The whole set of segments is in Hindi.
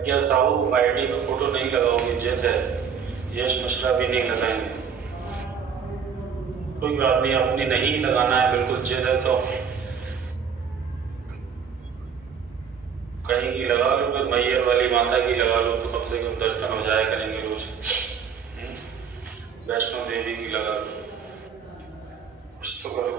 प्रज्ञा साहू आईडी में फोटो नहीं लगाओगे, जिद है। यश मिश्रा भी नहीं लगाएंगे। कोई बात नहीं, अपनी नहीं लगाना है, बिल्कुल जिद है तो कहीं की लगा लो, फिर मैयर वाली माता की लगा लो तो कम से कम दर्शन हो जाया करेंगे रोज। वैष्णो देवी की लगा लो, कुछ तो करो।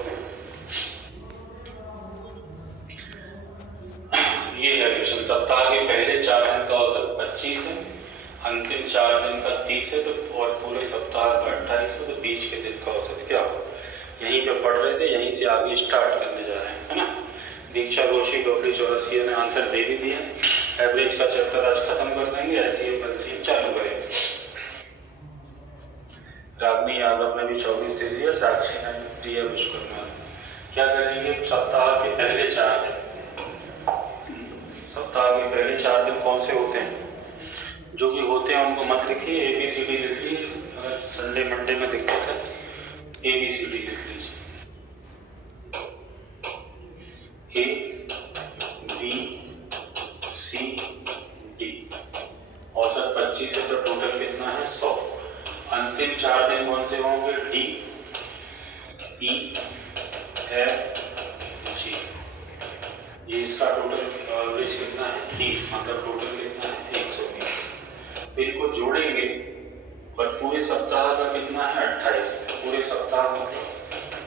ये है क्वेश्चन। सप्ताह के पहले 4 दिन का औसत 25 है, अंतिम 4 दिन का 30 है, तो और पूरे सप्ताह का 28 है, तो बीच के दिन का औसत क्या हो? यहीं पे पढ़ रहे थे, यहीं से आगे स्टार्ट करने जा रहे हैं, है ना। दीक्षा घोषी गौरी चौरसिया ने आंसर दे भी दिया। एवरेज का चैप्टर आज खत्म कर देंगे, एचसीएफ एलसीएम चालू करेंगे। रागनी यादव ने भी 24 दे दिया, साक्षी ने दिया, विश्वकर्मा। क्या करेंगे? सप्ताह के पहले 4 दिन, सप्ताह के पहले 4 दिन कौन से होते हैं? जो भी होते हैं उनको मत लिखिए, ABCD लिखिए। अगर संडे मंडे में दिक्कत है ABCD लिख लीजिए, ABCD। औसत 25 है तो टोटल कितना है? 100। अंतिम 4 दिन कौन से होंगे? DEFG। ये इसका टोटल एवरेज कितना है? 30, मतलब टोटल कितना है? 120। फिर इनको जोड़ेंगे और पूरे सप्ताह का कितना है? 28। पूरे सप्ताह मतलब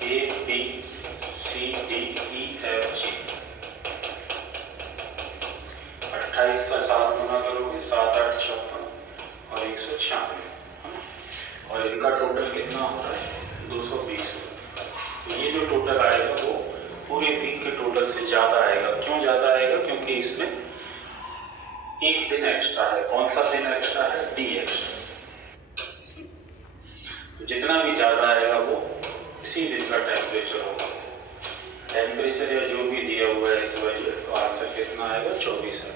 ABCDEFG। 28 का 7 गुना करोगे, 7 8 56 और 196, और इनका टोटल कितना होता है? 220। तो ये जो टोटल आएगा वो पूरे वीक के टोटल से ज्यादा आएगा। क्यों ज्यादा आएगा? क्योंकि इसमें एक दिन एक्स्ट्रा है। कौन सा दिन एक्स्ट्रा है? D extra. तो जितना भी ज्यादा आएगा वो इसी दिन का टेम्परेचर होगा। टेम्परेचर या जो भी दिया हुआ है इस वजह, तो आंसर कितना आएगा? 24 है।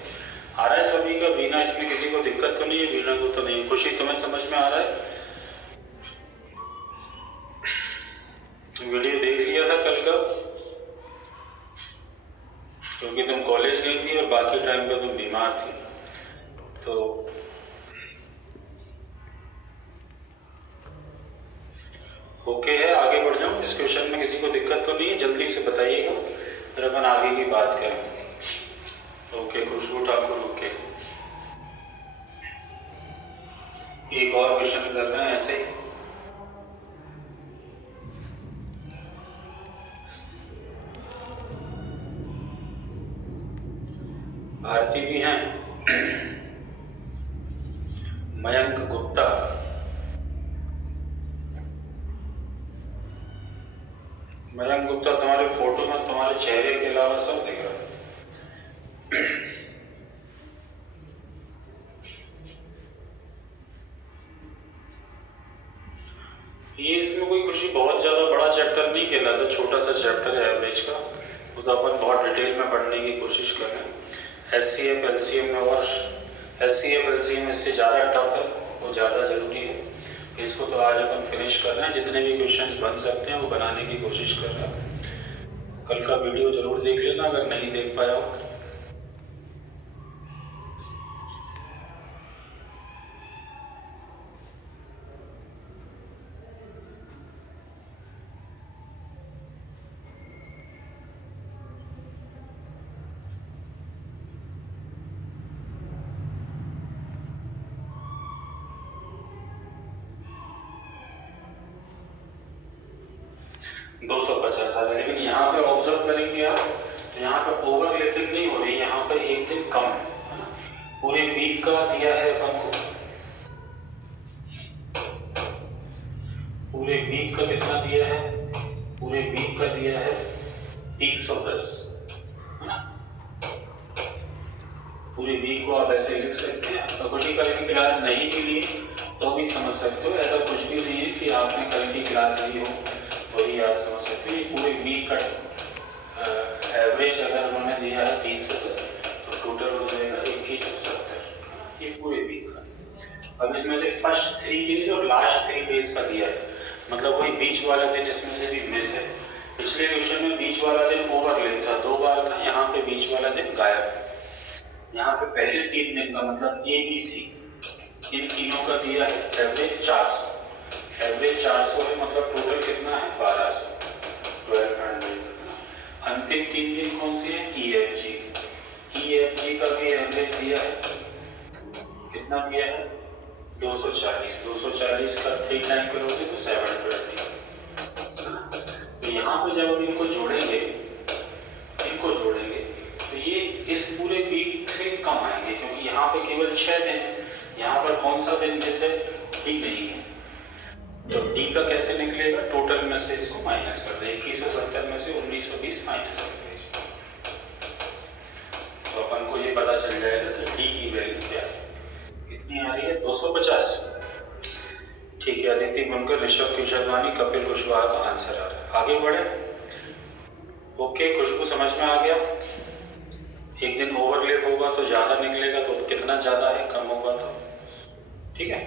आ रहा है सभी का? बीना, इसमें किसी को दिक्कत तो नहीं है? बीना को तो नहीं। खुशी, तुम्हें समझ में आ रहा है? वीडियो देख लिया था कल का? क्योंकि तुम कॉलेज गई थी और बाकी टाइम पे तुम बीमार थी, तो ओके है। आगे बढ़ जाऊं? इस क्वेश्चन में किसी को दिक्कत तो नहीं है? जल्दी से बताइएगा, फिर अपन आगे की बात करें। ओके खुशबू ठाकुर, ओके। एक और क्वेश्चन कर रहे हैं ऐसे ही। भारती भी हैं, मयंक गुप्ता, मयंक गुप्ता तुम्हारे फोटो में तुम्हारे चेहरे के अलावा सब दिख रहा है। ये इसमें कोई खुशी बहुत ज्यादा बड़ा चैप्टर नहीं कहलाता, छोटा सा चैप्टर है एवरेज का, वो तो अपन बहुत डिटेल में पढ़ने की कोशिश कर रहे हैं। एचसीएफ एलसीएम में, और एचसीएफ एलसीएम इससे ज़्यादा टफ है, वो ज़्यादा ज़रूरी है। इसको तो आज अपन फिनिश कर रहे हैं, जितने भी क्वेश्चंस बन सकते हैं वो बनाने की कोशिश कर रहे हैं। कल का वीडियो जरूर देख लेना अगर नहीं देख पाया हो। लेकिन यहाँ पे ऑब्जर्व करेंगे आप, तो यहाँ पे ओवरलैपिंग नहीं हो रही, यहाँ पे एक दिन कम है ना। पूरे वीक का दिया है अपन को, पूरे वीक का कितना दिया है? पूरे वीक का दिया है 310 है ना। पूरे वीक को आप ऐसे लिख सकते हैं। तो कुछ कल की क्लास नहीं भी ली तो भी समझ सकते हो, ऐसा कुछ भी नहीं है कि आपने कल की क्लास ली हो वही आज समझ सकते हो। ये पूरे वीक का एवरेज अगर उन्होंने दिया है 310, तो टोटल हो जाएगा 2170, ये पूरे वीक का। अब इसमें से फर्स्ट 3 डेज और लास्ट 3 डेज का दिया है, मतलब वही बीच वाला दिन इसमें से भी मिस है। पिछले क्वेश्चन में बीच वाला दिन ओवरलैप था, 2 बार था, यहाँ पे बीच वाला दिन गायब है। यहाँ पे पहले 3 दिन का मतलब ए बी सी इन तीनों का दिया है एवरेज 400। एवरेज 400 है मतलब टोटल कितना है 1200, 1200। अंतिम 3 दिन कौन सी है E F G. E F G का भी एवरेज दिया है, कितना दिया है 240। 240 का 3 टाइम करोगे तो 720। तो यहाँ पे जब हम इनको जोड़ेंगे तो ये इस पूरे वीक से कम आएंगे, क्योंकि यहाँ पे केवल 6 दिन, यहाँ पर कौन सा दिन जैसे ठीक नहीं है। तो डी का कैसे निकलेगा, टोटल में से इसको माइनस कर दे, 2170 में से 1920 माइनस कर दे। तो अपन को ये पता चल जाएगा कि डी की वैल्यू क्या है, कितनी आ रही है 250। ठीक है, अदिति बुनकर, ऋषभ किशोरवानी, कपिल कुशवाहा का आंसर आ रहा है। आगे बढ़े। ओके, खुशबू समझ में आ गया। एक दिन ओवरलैप होगा तो ज्यादा निकलेगा, तो कितना ज्यादा है, कम होगा तो ठीक है।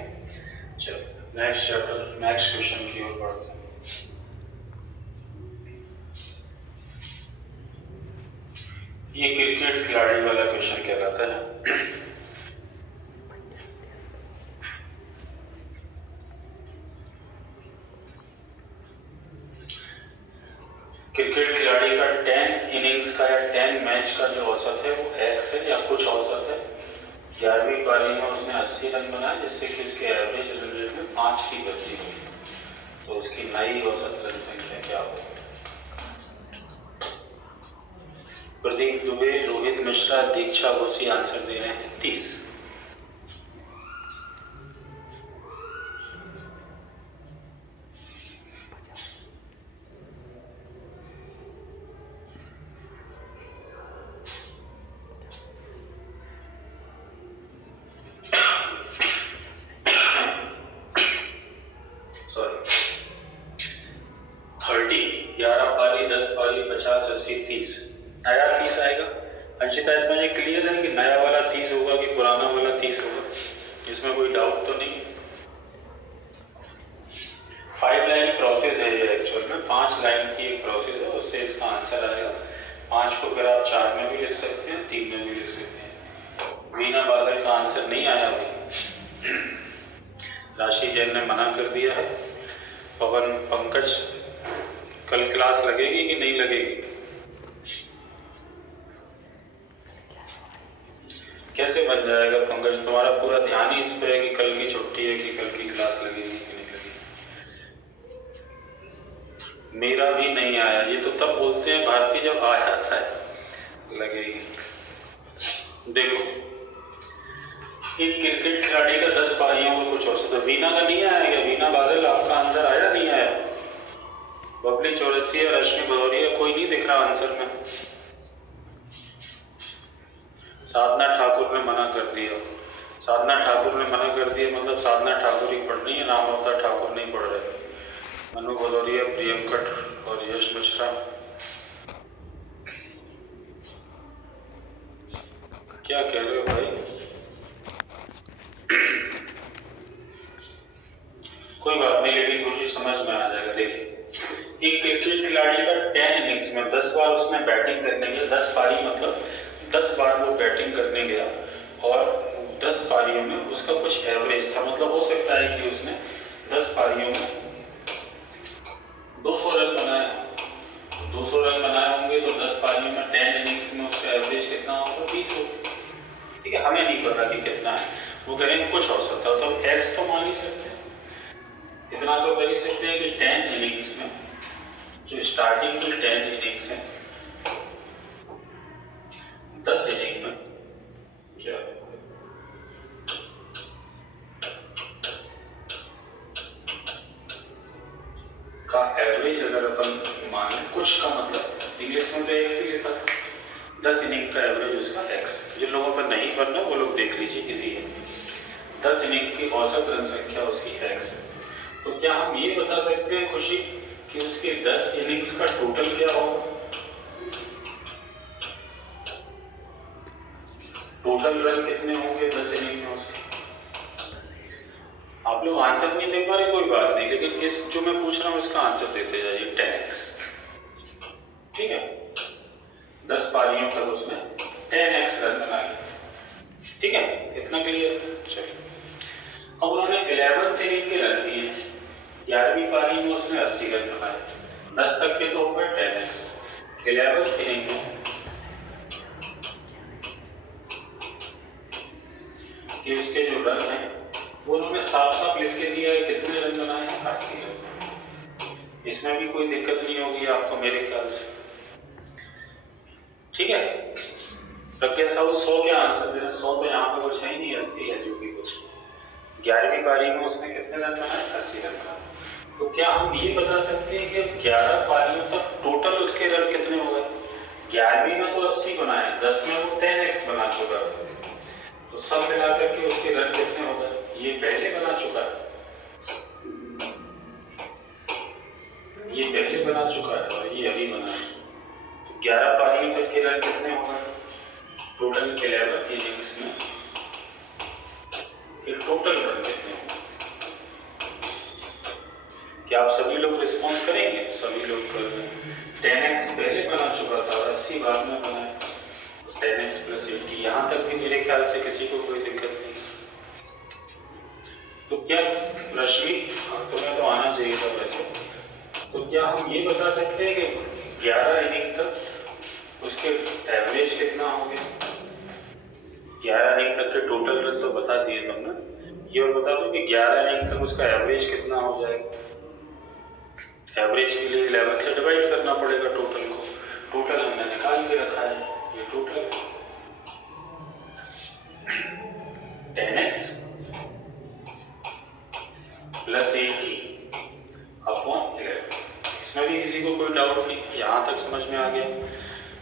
चलो नेक्स्ट चैप्टर, नेक्स्ट क्वेश्चन की ओर बढ़ते हैं। ये क्रिकेट खिलाड़ी वाला क्वेश्चन कहलाता है। क्रिकेट खिलाड़ी का 10 इनिंग्स का या 10 मैच का जो औसत है वो x है या कुछ औसत है। 11वीं पारी में उसने 80 रन बनाए, जिससे कि उसके एवरेज रन रेट में 5 की वृद्धि हुई। तो उसकी नई औसत रन संख्या क्या होगी। प्रदीप दुबे, रोहित मिश्रा, दीक्षा बोसी आंसर दे रहे हैं 30। नया 30 आएगा। अंशिता, इसमें ये क्लियर है कि नया वाला 30 होगा कि पुराना वाला 30 होगा, इसमें कोई डाउट तो नहीं। 5 लाइन प्रोसेस है ये, एक्चुअल में 5 लाइन की एक प्रोसेस है, उससे इसका आंसर आएगा। 5 को फिर आप 4 में भी लिख सकते हैं, 3 में भी लिख सकते हैं। वीना बादल का आंसर नहीं आया अभी, राशि जैन ने मना कर दिया है। पवन, पंकज, कल क्लास लगेगी कि नहीं लगेगी, कैसे बन जाएगा पंकज? तुम्हारा पूरा ध्यान ही इस पे है कि कल की छुट्टी है, कि कल की क्लास लगेगी कि नहीं लगेगी। मेरा भी नहीं आया, ये तो तब बोलते हैं भारती जब आ जाता है लगेगी। देखो, एक क्रिकेट खिलाड़ी का 10 पारियों का कुछ औसत है। वीना का नहीं आएगा, वीना बादल आपका आंसर आया नहीं आया? बबली चौरसिया, रश्मि भदौरिया, कोई नहीं दिख रहा आंसर में। साधना ठाकुर ने मना कर दिया। साधना ठाकुर ने मना कर दिया मतलब साधना ठाकुर ही पढ़नी है, नाम अवतार ठाकुर नहीं पढ़ रहे। मनु भदौरिया, प्रियंकट और यश मिश्रा। क्या कह रहे हो भाई? कोई बात नहीं, लेकिन कुछ समझ में आ जाएगा। देखिए, एक क्रिकेट खिलाड़ी का 10 इनिंग्स में 10 बार उसने बैटिंग करने गया, 10 पारी मतलब 10 बार वो बैटिंग करने गया, और 10 पारियों में उसका कुछ एवरेज था। मतलब हो सकता है कि उसने 10 पारियों में 200 रन बनाए, 200 रन बनाए होंगे, तो 10 पारियों में 10 इनिंग्स में उसका एवरेज कितना होगा, 20 होगा। ठीक है, हमें नहीं पता कि कितना है, वो करेंगे कुछ औसत था। तो एक्स तो मान ही सकते हैं, इतना तो कर ही सकते हैं कि 10 इनिंग्स में, जो स्टार्टिंग की 10 इनिंग्स है, 10 इनिंग में क्या का एवरेज अगर अपन माने, कुछ का मतलब इंग्लिश में तो एक्स ही लिखा था, 10 इनिंग का एवरेज उसका एक्स। जिन लोगों पर नहीं पढ़ना वो लोग देख लीजिए, इजी है। 10 इनिंग की औसत रन संख्या उसकी एक्स है। तो क्या हम ये बता सकते हैं खुशी कि उसके 10 इनिंग्स का टोटल क्या होगा? टोटल रन कितने होंगे 10 इनिंग में उसके? आप लोग आंसर नहीं दे पा रहे, कोई बात नहीं, लेकिन इस जो मैं पूछ रहा हूँ इसका आंसर देते जाइए। 10x, ठीक है, 10 पारियों तक उसने 10x रन बनाए। ठीक है, इतना क्लियर? चलिए, अब उन्होंने 11th इनिंग के रन दिए, 11वीं पारी में उसने 80 रन बनाए, 10 तक के तो होगा 10x। 11th इनिंग में कि उसके जो रन है वो उन्होंने साफ साफ लिख के दिया है, कितने रन बनाए हैं? 80 रन। इसमें भी कोई दिक्कत नहीं होगी आपको मेरे ख्याल से, ठीक है? प्रज्ञा साहू 100 क्या आंसर दे रहे हैं? 100 तो यहाँ पे कुछ है ही नहीं, 80 है जो भी कुछ। 11वीं पारी में उसने कितने रन बनाए? 80 रन बनाए। तो क्या हम ये बता सकते हैं कि 11 पारियों तक टोटल उसके रन कितने हो गए? 11वीं में तो 80 बनाए, 10 में वो 10x बना चुका था, तो सब मिलाकर के उसके रन कितने हो गए? ये पहले बना चुका है, ये पहले बना चुका है और ये अभी बना है। तो 11 पारियों तक के रन कितने हो गए? टोटल 11 इनिंग्स में ये टोटल रन कितने होंगे? क्या आप सभी लोग रिस्पॉन्स करेंगे? सभी लोग कर रहे हैं। 10x पहले बना चुका था, 80 बाद में बना है, 10x + 80। यहाँ तक भी मेरे ख्याल से किसी को कोई दिक्कत नहीं। तो क्या रश्मि, तुम्हें तो आना चाहिए था वैसे, तो क्या हम ये बता सकते हैं कि 11 इनिंग तक उसके एवरेज कितना हो गया? 11 इनिंग तक के टोटल रन तो बता दिए तुमने, ये और बता दो कि 11 इनिंग तक उसका एवरेज कितना हो जाएगा? एवरेज के लिए 11 से डिवाइड करना पड़ेगा टोटल को। टोटल हमने निकाल के रखा है, ये टोटल 10x + 80 / 11। इसमें भी किसी को कोई डाउट नहीं? यहाँ तक समझ में आ गया?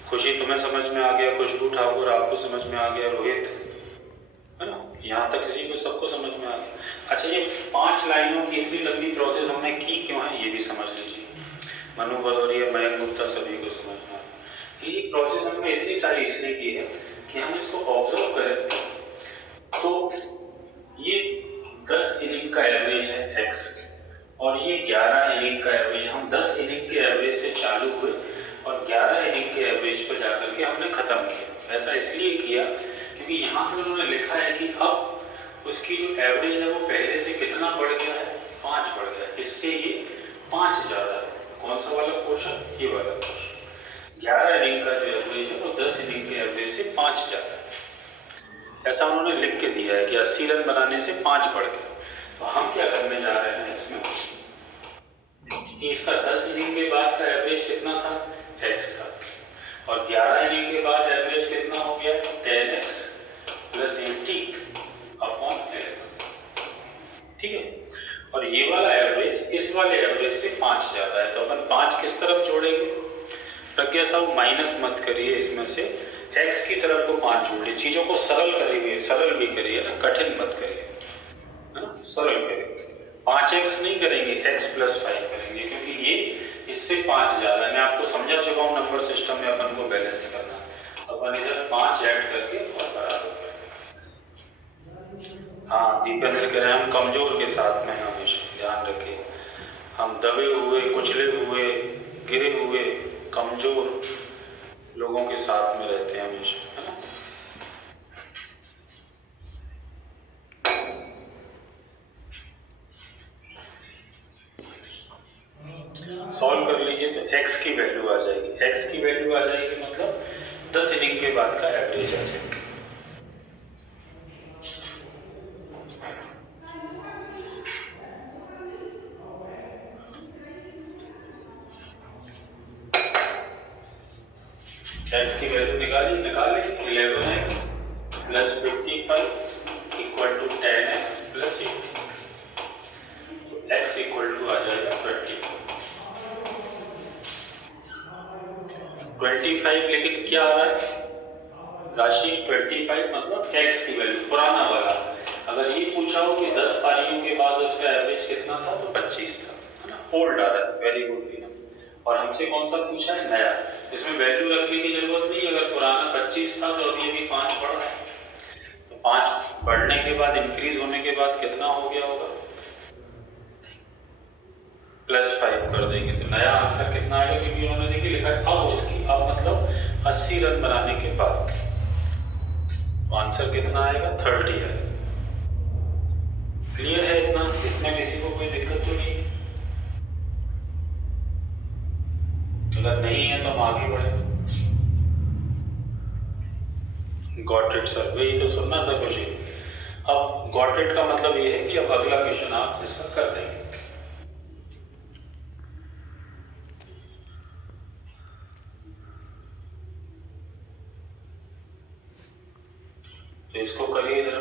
खुशी तुम्हें समझ में आ गया, खुशबू ठाकुर आपको समझ में आ गया, रोहित, है ना? यहाँ तक किसी को, सबको समझ में आ गया? अच्छा, ये 5 लाइनों की इतनी लंबी प्रोसेस हमने की क्यों है, ये भी समझ लीजिए। मनु भदौरिया, मयंक गुप्ता, सभी को समझ में आ गया। ये प्रोसेस हमने इतनी सारी इसलिए की है कि हम इसको ऑब्जर्व करें तो ये 10 इनिंग का एवरेज है x और ये 11 इनिंग का एवरेज। हम 10 इनिंग के एवरेज से चालू हुए और 11 इनिंग के एवरेज पर जाकर के हमने खत्म किया। ऐसा इसलिए किया क्योंकि यहाँ पर उन्होंने लिखा है कि अब उसकी जो एवरेज है वो पहले से कितना बढ़ गया है? 5 बढ़ गया, इससे ये 5 ज्यादा है। कौन सा वाला पोर्शन? ये वाला पोर्शन। 11 इनिंग का जो एवरेज है वो 10 इनिंग के एवरेज से 5 ज्यादा है। ऐसा उन्होंने लिख के दिया है कि 80 रन बनाने से 5 बढ़ गए। तो हम क्या करने जा रहे हैं इसमें कि इसका 10 इनिंग के बाद का एवरेज कितना था? x था, और 11 इनिंग के बाद एवरेज कितना हो गया? 10x + 80 / 11। ठीक है, और ये वाला एवरेज इस वाले एवरेज से 5 ज्यादा है, तो अपन 5 किस तरफ जोड़ेंगे? प्रज्ञा साहब माइनस मत करिए, इसमें से x की तरफ को 5 जोड़िए, चीजों को सरल करिए, सरल भी करिए ना, कठिन मत करिए, है ना? सरल करिए। 5x नहीं करेंगे, x + 5 करेंगे, क्योंकि ये इससे 5 ज्यादा है। मैं आपको समझा चुका हूँ नंबर सिस्टम में अपन को बैलेंस करना। अपन इधर 5 ऐड करके और बराबर करेंगे। हाँ, दीपेंद्र कह रहे हैं हम कमजोर के साथ में हमेशा, ध्यान रखिए। हम दबे हुए, कुचले हुए, गिरे हुए, कमजोर लोगों के साथ में रहते हैं हमेशा, है ना? सॉल्व कर लीजिए तो x की वैल्यू आ जाएगी। x की वैल्यू आ जाएगी मतलब 10 इनिंग के बाद का एवरेज आ जाएगा। x की वैल्यू निकालेंगे 11x + 55 = 10x + 80। तो x = आ जाएगा 25। लेकिन क्या आ रहा है राशि? 25 मतलब x की वैल्यू पुराना वाला। अगर ये पूछा हो कि 10 पारियों के बाद उसका एवरेज कितना था तो 25 था, है ना? ओल्ड आ रहा है, वेरी गुड। और हमसे कौन सा पूछा है? नया। इसमें वैल्यू रखने की जरूरत नहीं। अगर पुराना 25 था तो अभी अभी 5 बढ़ रहा है, तो 5 बढ़ने के बाद, इंक्रीज होने के बाद कितना हो गया होगा? +5 कर देंगे तो नया आंसर कितना आएगा? क्योंकि उन्होंने देखिए लिखा है अब उसकी, अब मतलब 80 रन बनाने के बाद आंसर कितना आएगा 30 आएगा। क्लियर है इतना? इसमें किसी को कोई दिक्कत तो नहीं है? अगर नहीं है तो हम आगे बढ़े। गॉट इट सर, वही तो सुनना था खुशी। अब गॉट इट का मतलब ये है कि अब अगला क्वेश्चन आप इसका कर देंगे। तो इसको करिए जरा।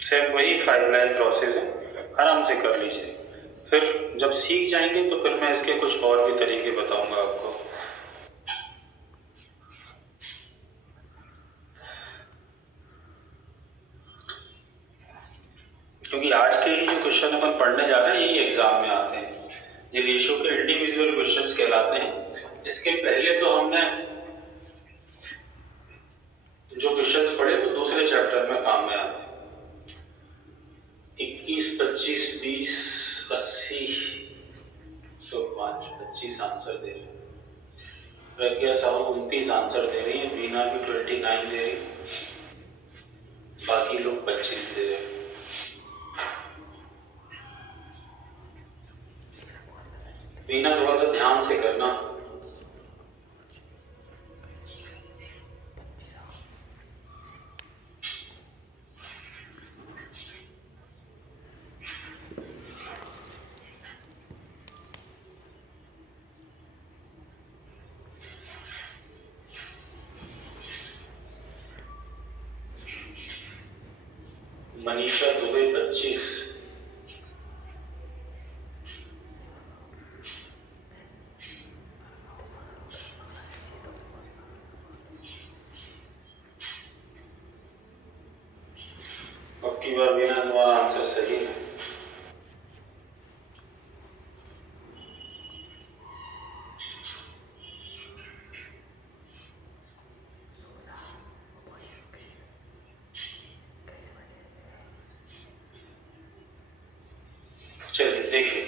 सेम वही 5 लाइन प्रोसेस है, आराम से कर लीजिए। फिर जब सीख जाएंगे तो फिर मैं इसके कुछ और भी तरीके बताऊंगा आपको। क्योंकि आज के ही जो क्वेश्चन अपन पढ़ने जा रहे हैं यही एग्जाम में आते हैं, ये रेशियो के इंडिविजुअल क्वेश्चंस कहलाते हैं। इसके पहले तो हमने जो क्वेश्चंस पढ़े वो दूसरे चैप्टर में काम में आते हैं। 21, 25, 20, 80, 105, 25 आंसर दे रहे हैं। प्रज्ञा साहू 29 आंसर दे रही है, बीना भी 29 दे रही है, बाकी लोग 25 दे रहे हैं। बीना थोड़ा सा ध्यान से करना। मनीषा दुबे 25, अब की बार बिना तुम्हारा आंसर सही है। चलिए देखिए,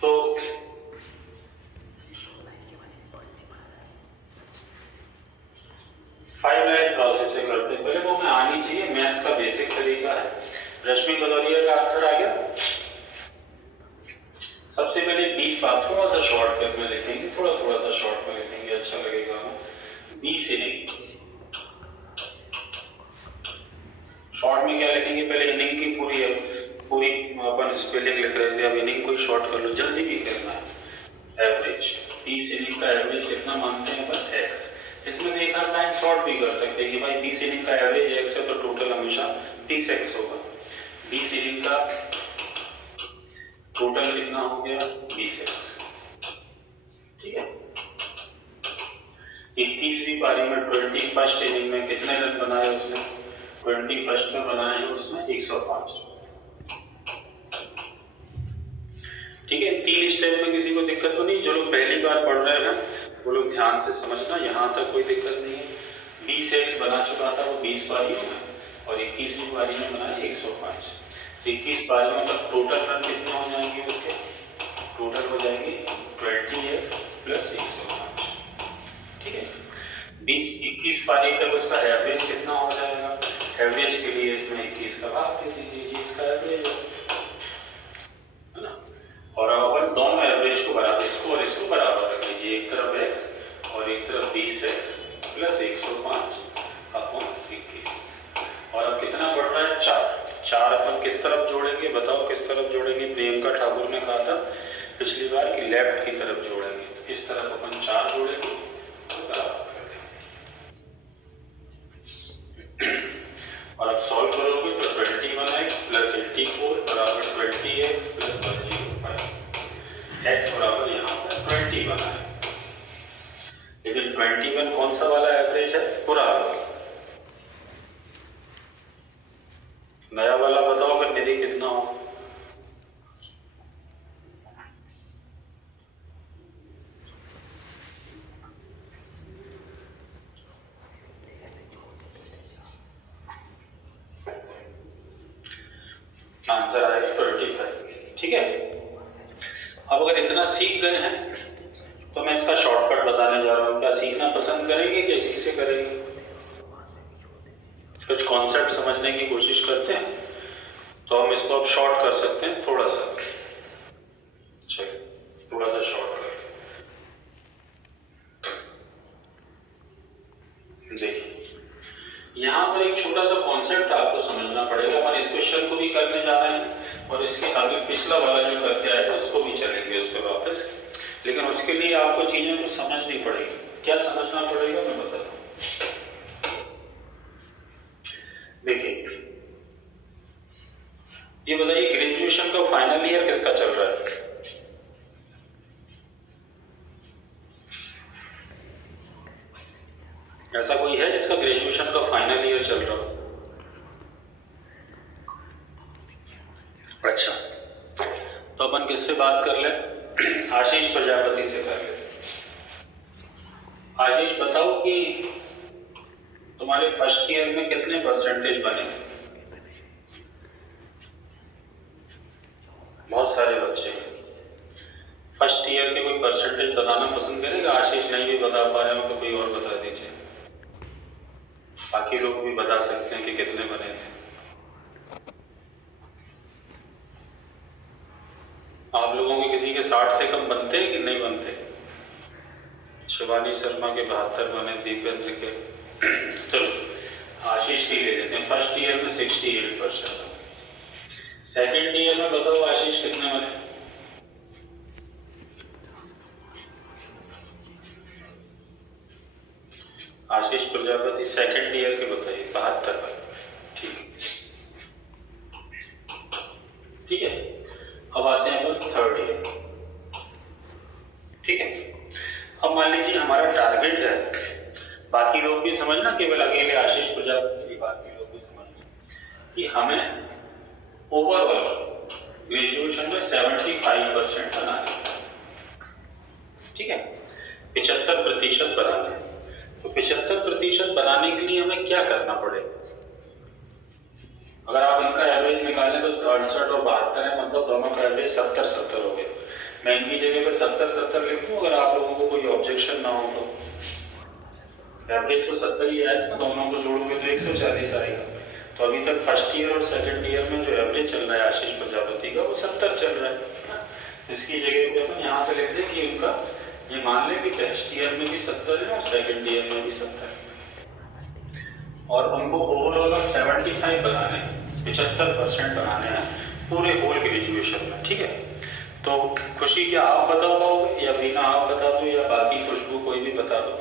तो 5 लाइन प्रोसेस से करते हैं। पहले वो मैं आनी चाहिए, मैथ्स का बेसिक तरीका है। रश्मि भदौरिया का आंसर आ गया। सबसे पहले 20 बात थोड़ा सा शॉर्टकट में लिखेंगे, थोड़ा सा शॉर्ट में लिखेंगे, अच्छा लगेगा। 20 इनिंग शॉर्ट में क्या लिखेंगे? पहले इनिंग की पूरी अपन स्पेलिंग लिख रहे थे, अब इनिंग को शॉर्ट कर लो, जल्दी भी करना है। एवरेज 20 इनिंग का एवरेज कितना मानते हैं अपन? एक्स। इसमें से एक आध लाइन शॉर्ट भी कर सकते हैं कि भाई 20 इनिंग का एवरेज एक्स है तो टोटल हमेशा 30 एक्स होगा। 20 इनिंग का टोटल कितना हो गया? 20 एक्स। ठीक है। 21वीं पारी में 21st इनिंग में कितने रन बनाए उसने? 21st में बनाए हैं उसने 105। ठीक है। 3 स्टेप में किसी को दिक्कत तो नहीं? जो लोग पहली बार पढ़ रहे हैं वो लोग ध्यान से समझना, यहाँ तक कोई दिक्कत नहीं है। 20 एक्स बना चुका था वो 20 पारियों में, और 21वीं पारी में बनाए 105। 21 पारियों तक टोटल रन कितने हो जाएंगे उसके? टोटल हो जाएंगे 20x प्लस 105। ठीक है। 21 पारी तक उसका एवरेज कितना हो जाएगा? एवरेज के लिए इसमें 21 का भाग दे दीजिए, ये इसका एवरेज है ना। और अब अपन दोनों एवरेज को बराबर, इसको और इसको बराबर रख लीजिए, एक तरफ x और एक तरफ 20x प्लस 105 अपॉन 21। और अब कितना बढ़ रहा है? 4 अपन किस तरफ जोड़ेंगे? बताओ किस तरफ जोड़ेंगे? प्रियंका ठाकुर ने कहा था पिछली बार कि लेफ्ट की तरफ जोड़ेंगे। इस तरफ अपन 4 जोड़ेंगे तो बराबर कर देंगे। और अब सॉल्व करोगे तो 21x प्लस 84 बराबर 20x प्लस 105। x बराबर यहाँ पर 21 है, लेकिन 21 कौन सा वाला एवरेज है? पूरा वाला। नया वाला बताओ फिर निधि कितना हो? आंसर आएगा 25। ठीक है। अब अगर इतना सीख गए हैं तो मैं इसका शॉर्टकट बताने जा रहा हूँ। क्या सीखना पसंद करेंगे कि इसी से करेंगे? कुछ कॉन्सेप्ट समझने की कोशिश करते हैं तो हम इसको अब शॉर्ट कर सकते हैं थोड़ा सा। चलिए थोड़ा सा शॉर्ट कर देखिए, यहाँ पर एक छोटा सा कॉन्सेप्ट आपको समझना पड़ेगा। अपन इस क्वेश्चन को भी करने जा रहे हैं और इसके आगे पिछला वाला जो करके आए उसको भी चलेंगे उस पर वापस। लेकिन उसके लिए आपको चीजें कुछ समझनी पड़ेगी। क्या समझना पड़ेगा मैं बताता हूँ। देखिए, ये बताइए ग्रेजुएशन का फाइनल ईयर किसका चल रहा है? ऐसा कोई है जिसका ग्रेजुएशन का फाइनल ईयर चल रहा हो? अच्छा, तो अपन किससे बात कर ले? आशीष प्रजापति से कर ले। आशीष बताओ कि तुम्हारे फर्स्ट ईयर में कितने परसेंटेज बने? बहुत सारे बच्चे फर्स्ट ईयर के कोई परसेंटेज बताना पसंद करेगा? आशीष नहीं भी बता पा रहे हो तो कोई और बता दीजिए। बाकी लोग भी बता सकते हैं कि कितने बने थे। आप लोगों के किसी के 60 से कम बनते हैं कि नहीं बनते? शिवानी शर्मा के 72 बने, दीपेंद्र के चलो आशीष की ले लेते हैं। फर्स्ट ईयर में 68%। सेकेंड ईयर में बताओ आशीष कितने बने? आशीष प्रजापति सेकेंड ईयर के बताइए। 72 बने। ठीक है, अब आते हैं अपन थर्ड ईयर। ठीक है, अब मान लीजिए हमारा टारगेट है, बाकी लोग भी समझना, केवल अकेले आशीष प्रजापति की, बाकी लोग भी समझना कि हमें ओवरऑल ग्रेजुएशन में 75% बनाना है। ठीक है, 75% बनाना है। तो 75% बनाने के लिए हमें क्या करना पड़ेगा? अगर आप इनका एवरेज निकालें तो 68 और 72 है, मतलब दोनों का एवरेज 70-70 हो गया। मैं इनकी जगह पर 70-70 लिख दूं, अगर आप लोगों को कोई ऑब्जेक्शन ना हो तो। एवरेज तो 70 ही आएगा, दोनों को जोड़ोगे तो 140 आएगा। तो अभी तक फर्स्ट ईयर और सेकंड ईयर में जो एवरेज चल रहा है आशीष प्रजापति का वो 70 चल रहा है। इसकी जगह पे हम यहाँ पे लिख दें कि उनका ये मान लें कि फर्स्ट ईयर में भी 70 है और सेकंड ईयर में भी 70 है, और उनको ओवरऑल 75 बनाने, 75% बनाने हैं पूरे होल ग्रेजुएशन में। ठीक है, तो खुशी क्या आप बता पाओगे या बीना आप बता दो या बाकी खुशबू कोई भी बता दो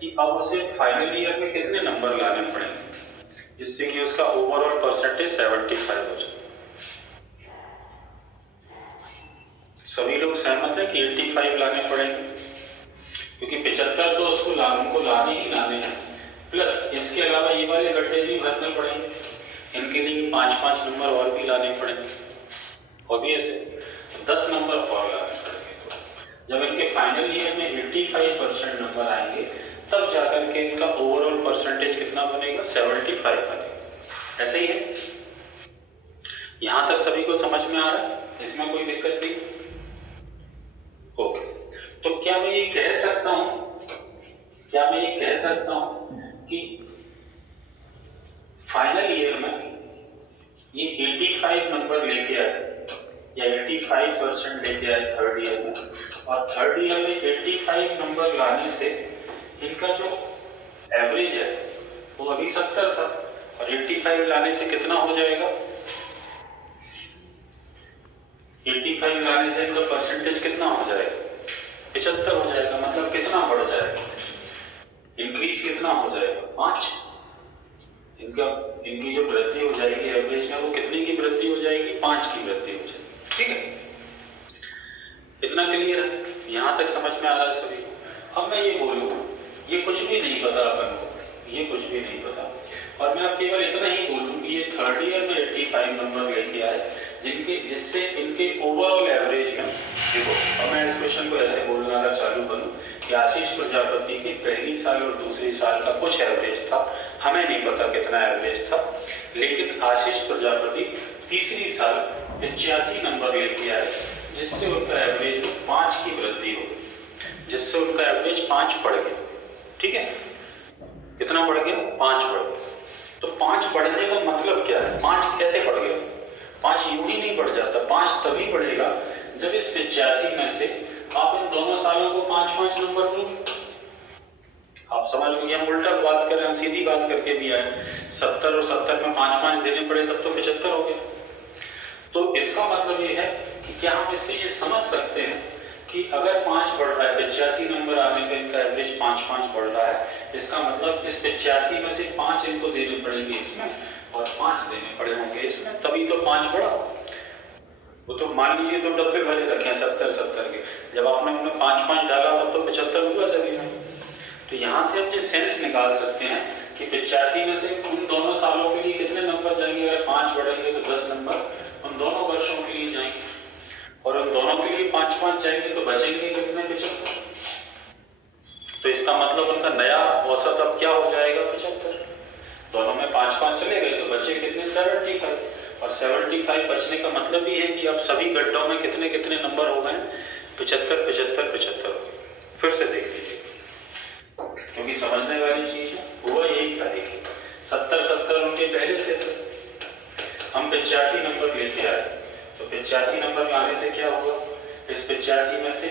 कि अब उसे फाइनल ईयर में कितने नंबर लाने पड़ेंगे जिससे कि उसका ओवरऑल परसेंटेज 75 हो जाए? सभी लोग सहमत है कि 85 लाने पड़ेंगे, क्योंकि 75 तो उसको उनको लाने ही लाने हैं, प्लस इसके अलावा ये वाले गड्ढे भी भरने पड़ेंगे, इनके लिए 5-5 नंबर और भी लाने पड़ेंगे, ऑब्वियस है 10 नंबर और लाने पड़ेंगे। तो जब इनके फाइनल ईयर में 85% नंबर आएंगे तब जाकर के इनका ओवरऑल परसेंटेज कितना बनेगा? 75 बनेगा। ऐसे ही है, यहां तक सभी को समझ में आ रहा है? इसमें कोई दिक्कत नहीं? ओके, तो क्या मैं ये कह सकता हूं कि फाइनल ईयर में ये 85 नंबर लेके आए या 85% लेके आए थर्ड ईयर में, और थर्ड ईयर में 85 नंबर लाने से इनका जो एवरेज है वो अभी 70 था, और 85 लाने से कितना हो जाएगा? 85 लाने से इनका परसेंटेज कितना हो जाएगा? 75 हो जाएगा। मतलब कितना बढ़ जाएगा? इंक्रीज कितना हो जाएगा? 5। इनकी जो वृद्धि हो जाएगी एवरेज में, वो कितने की वृद्धि हो जाएगी? 5 की वृद्धि हो जाएगी। ठीक है, इतना क्लियर है? यहां तक समझ में आ रहा है सभी को? अब मैं ये बोलूं, ये कुछ भी नहीं पता अपन को, ये कुछ भी नहीं पता, और मैं अब केवल इतना ही बोलूं कि ये थर्ड ईयर में 85 नंबर लेके आए जिससे इनके ओवरऑल एवरेज में, देखो अब मैं इस क्वेश्चन को ऐसे बोलना अगर चालू करूं कि आशीष प्रजापति के पहली साल और दूसरी साल का कुछ एवरेज था, हमें नहीं पता कितना एवरेज था, लेकिन आशीष प्रजापति तीसरी साल 85 नंबर लेके आए जिससे उनका एवरेज 5 की वृद्धि हो। जिससे उनका एवरेज 5 बढ़ गया। ठीक है, कितना बढ़ गया? 5 बढ़ गया। तो 5 बढ़ने का मतलब क्या है? 5 कैसे बढ़ गया? 5 यूं ही नहीं बढ़ जाता, 5 तभी बढ़ेगा जब इस 85 में से आप इन दोनों सालों को 5-5 नंबर दोगे। आप समझ लीजिए, हम उल्टा बात कर रहे हैं, हम सीधी बात करके भी आए। 70 और 70 में 5-5 देने पड़े तब तो 75 हो गए। तो इसका मतलब ये है कि क्या हम इससे ये समझ सकते हैं कि अगर 5 बढ़ रहा है, 85 नंबर आने पे इनका एवरेज 5-5 बढ़ रहा है, इसका मतलब इस 85 में से 5 इनको देने पड़ेंगे इसमें और 5 देने पड़े होंगे इसमें, तभी तो 5 बढ़ा। वो तो मान लीजिए तो डब्बे भरे रखे हैं 70-70 के, जब आपने उनमें 5-5 डाला तब तो 75 हुआ सभी में। तो यहाँ से हम ये सेंस निकाल सकते हैं कि 85 में से उन दोनों सालों के लिए कितने नंबर जाएंगे। अगर 5 बढ़ेंगे तो 10 नंबर उन दोनों वर्षों के लिए जाएंगे, और उन दोनों के लिए 5-5 जाएंगे तो बचेंगे कितने? 75। तो इसका मतलब उनका नया औसत अब क्या हो जाएगा? 75। दोनों में 5-5 चले गए तो बचे कितने? 75। और 75 बचने का मतलब ही है कि अब सभी गड्ढों में कितने कितने नंबर हो गए? 75, 75, 75 हो गए। फिर से देख लीजिए, क्योंकि समझने वाली चीज है। हुआ यही था, देखिए 70-70 उनके पहले से थे, हम 85 नंबर लेके आए, तो 85 नंबर लाने से क्या हुआ? इस 85 में से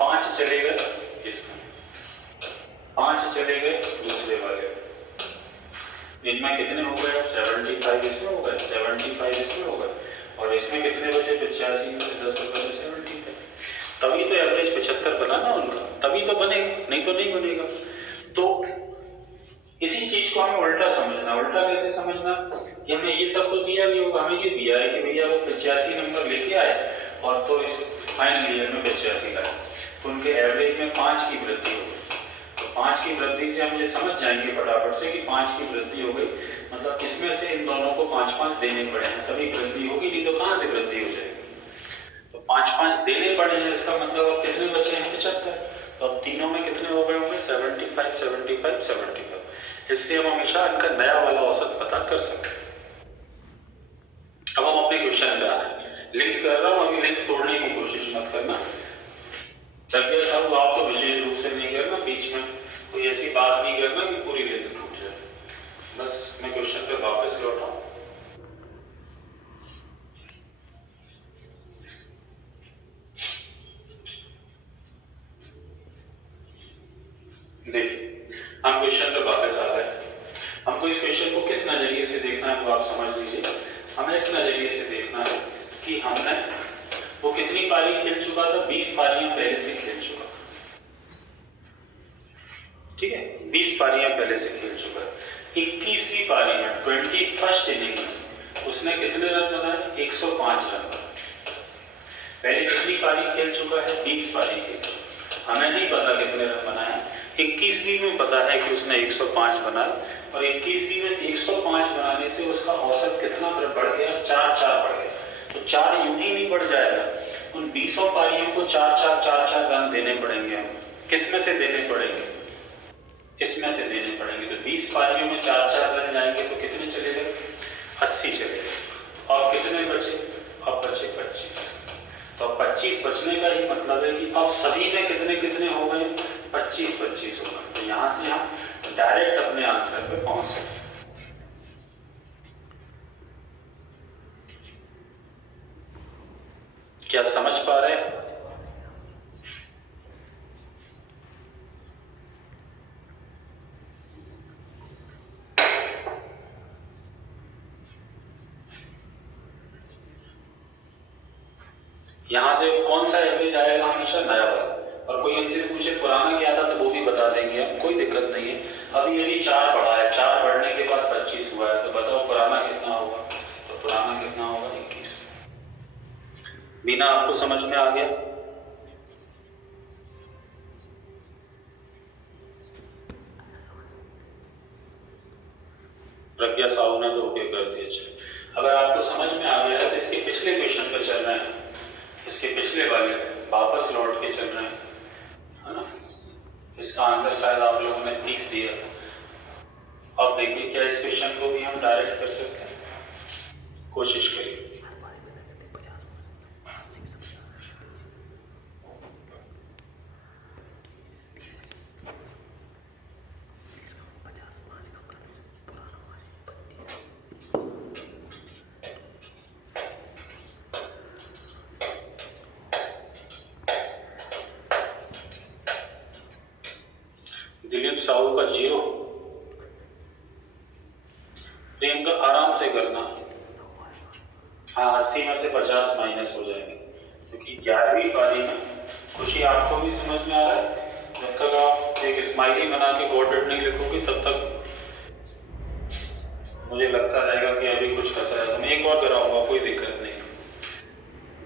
5 चले गए इसमें, 5 चले गए दूसरे वाले, इनमें कितने हो गए? 75 इसमें हो गए, 75 इसमें हो गए, और इसमें कितने बचे? 85 में से 10 बचे 75। तभी तो एवरेज 75 बना ना उनका, तभी तो बनेगा, नहीं तो नहीं बनेगा। तो इसी चीज को हमें उल्टा समझना। उल्टा कैसे समझना? कि हमें ये सब तो दिया भी होगा, हमें ये दिया है कि भैया वो 85 नंबर लेके आए और तो इस फाइनल ईयर में 85 लाए, तो उनके एवरेज में 5 की वृद्धि हो गई। तो 5 की वृद्धि से हम ये समझ जाएंगे फटाफट से कि 5 की वृद्धि हो गई, मतलब इसमें से इन दोनों को 5-5 देने पड़े हैं तभी वृद्धि होगी, नहीं तो कहां से वृद्धि हो जाएगी? तो 5-5 देने पड़े हैं, इसका मतलब अब कितने बचे हैं? 75। तो अब तीनों में कितने हो गए होंगे? 75, 75, 75। इससे हम हमेशा इनका नया वाला औसत पता कर सकते हैं। अब हम अपने क्वेश्चन पे आ रहे हैं। लिंक कर रहा हूं, अभी लिंक तोड़ने की कोशिश मत करना। साहब आप तो विशेष रूप से नहीं करना, बीच में कोई ऐसी बात नहीं करना कि पूरी लिंक टूट जाए। बस मैं क्वेश्चन पे वापस लौटा। देखिए, हम क्वेश्चन पे वापस आ गए। हमको इस क्वेश्चन को किस नजरिए से देखना है वो आप समझ लीजिए। हमें इस नजरिए से देखना है कि हमने वो कितनी पारी खेल चुका था? 20 पारियां पहले से खेल चुका। ठीक है, 20 पारियां पहले से खेल चुका है। 21वीं पारी में 21st इनिंग में उसने कितने रन बनाए? 105 रन। पहले कितनी पारी खेल चुका है? 20 पारी खेल चुका। हमें नहीं पता कितने रन बनाए, 21वीं में पता है कि उसने 105 बनाया, और 21वीं में 105 बनाने से उसका औसत कितना बढ़ गया? 4-4 बढ़ गया। तो 4 यूं ही नहीं बढ़ जाएगा, उन 20 पारियों को 4-4 रन देने पड़ेंगे। हम किस में से देने पड़ेंगे? इसमें से देने पड़ेंगे। तो 20 पारियों में 4-4 रन जाएंगे तो कितने चले गए? 80 चले गए। और कितने बचे? अब बचे 25। तो अब 25 बचने का ही मतलब है कि अब सभी में कितने कितने हो गए? 25-25 हो गए। तो यहां से हम डायरेक्ट अपने आंसर पे पहुंच सकते। क्या समझ पा रहे हैं? यहां से कौन सा एवरेज आएगा? हमेशा नया वाला। और कोई हमसे पूछे पुराना क्या था तो वो भी बता देंगे हम, कोई दिक्कत नहीं है। अभी यदि 4 बढ़ा है, 4 बढ़ने के बाद 25 हुआ है, तो बताओ पुराना कितना होगा? तो पुराना कितना होगा? 21। बिना आपको समझ में आ गया? प्रज्ञा साहू ने तो ओके कर दिया। चलिए, अगर आपको समझ में आ गया तो इसके पिछले क्वेश्चन पे चल रहे हैं, इसके पिछले वाले वापस लौट के चल रहे हैं, है ना? इसका आंसर शायद आप लोगों ने 30 दिया था। अब देखिए, क्या इस क्वेश्चन को भी हम डायरेक्ट कर सकते हैं? कोशिश करिए। दिलीप साहू का 0। प्रियंका आराम से करना। हाँ 80 में से 50 माइनस हो जाएंगे, क्योंकि 11वीं पारी में खुशी आपको भी समझ में आ रहा है, जब तक आप एक स्माइली बना के गॉडेड नहीं लिखोगे तब तक मुझे लगता रहेगा कि अभी कुछ फंसा है। तो मैं एक और कराऊंगा, कोई दिक्कत नहीं।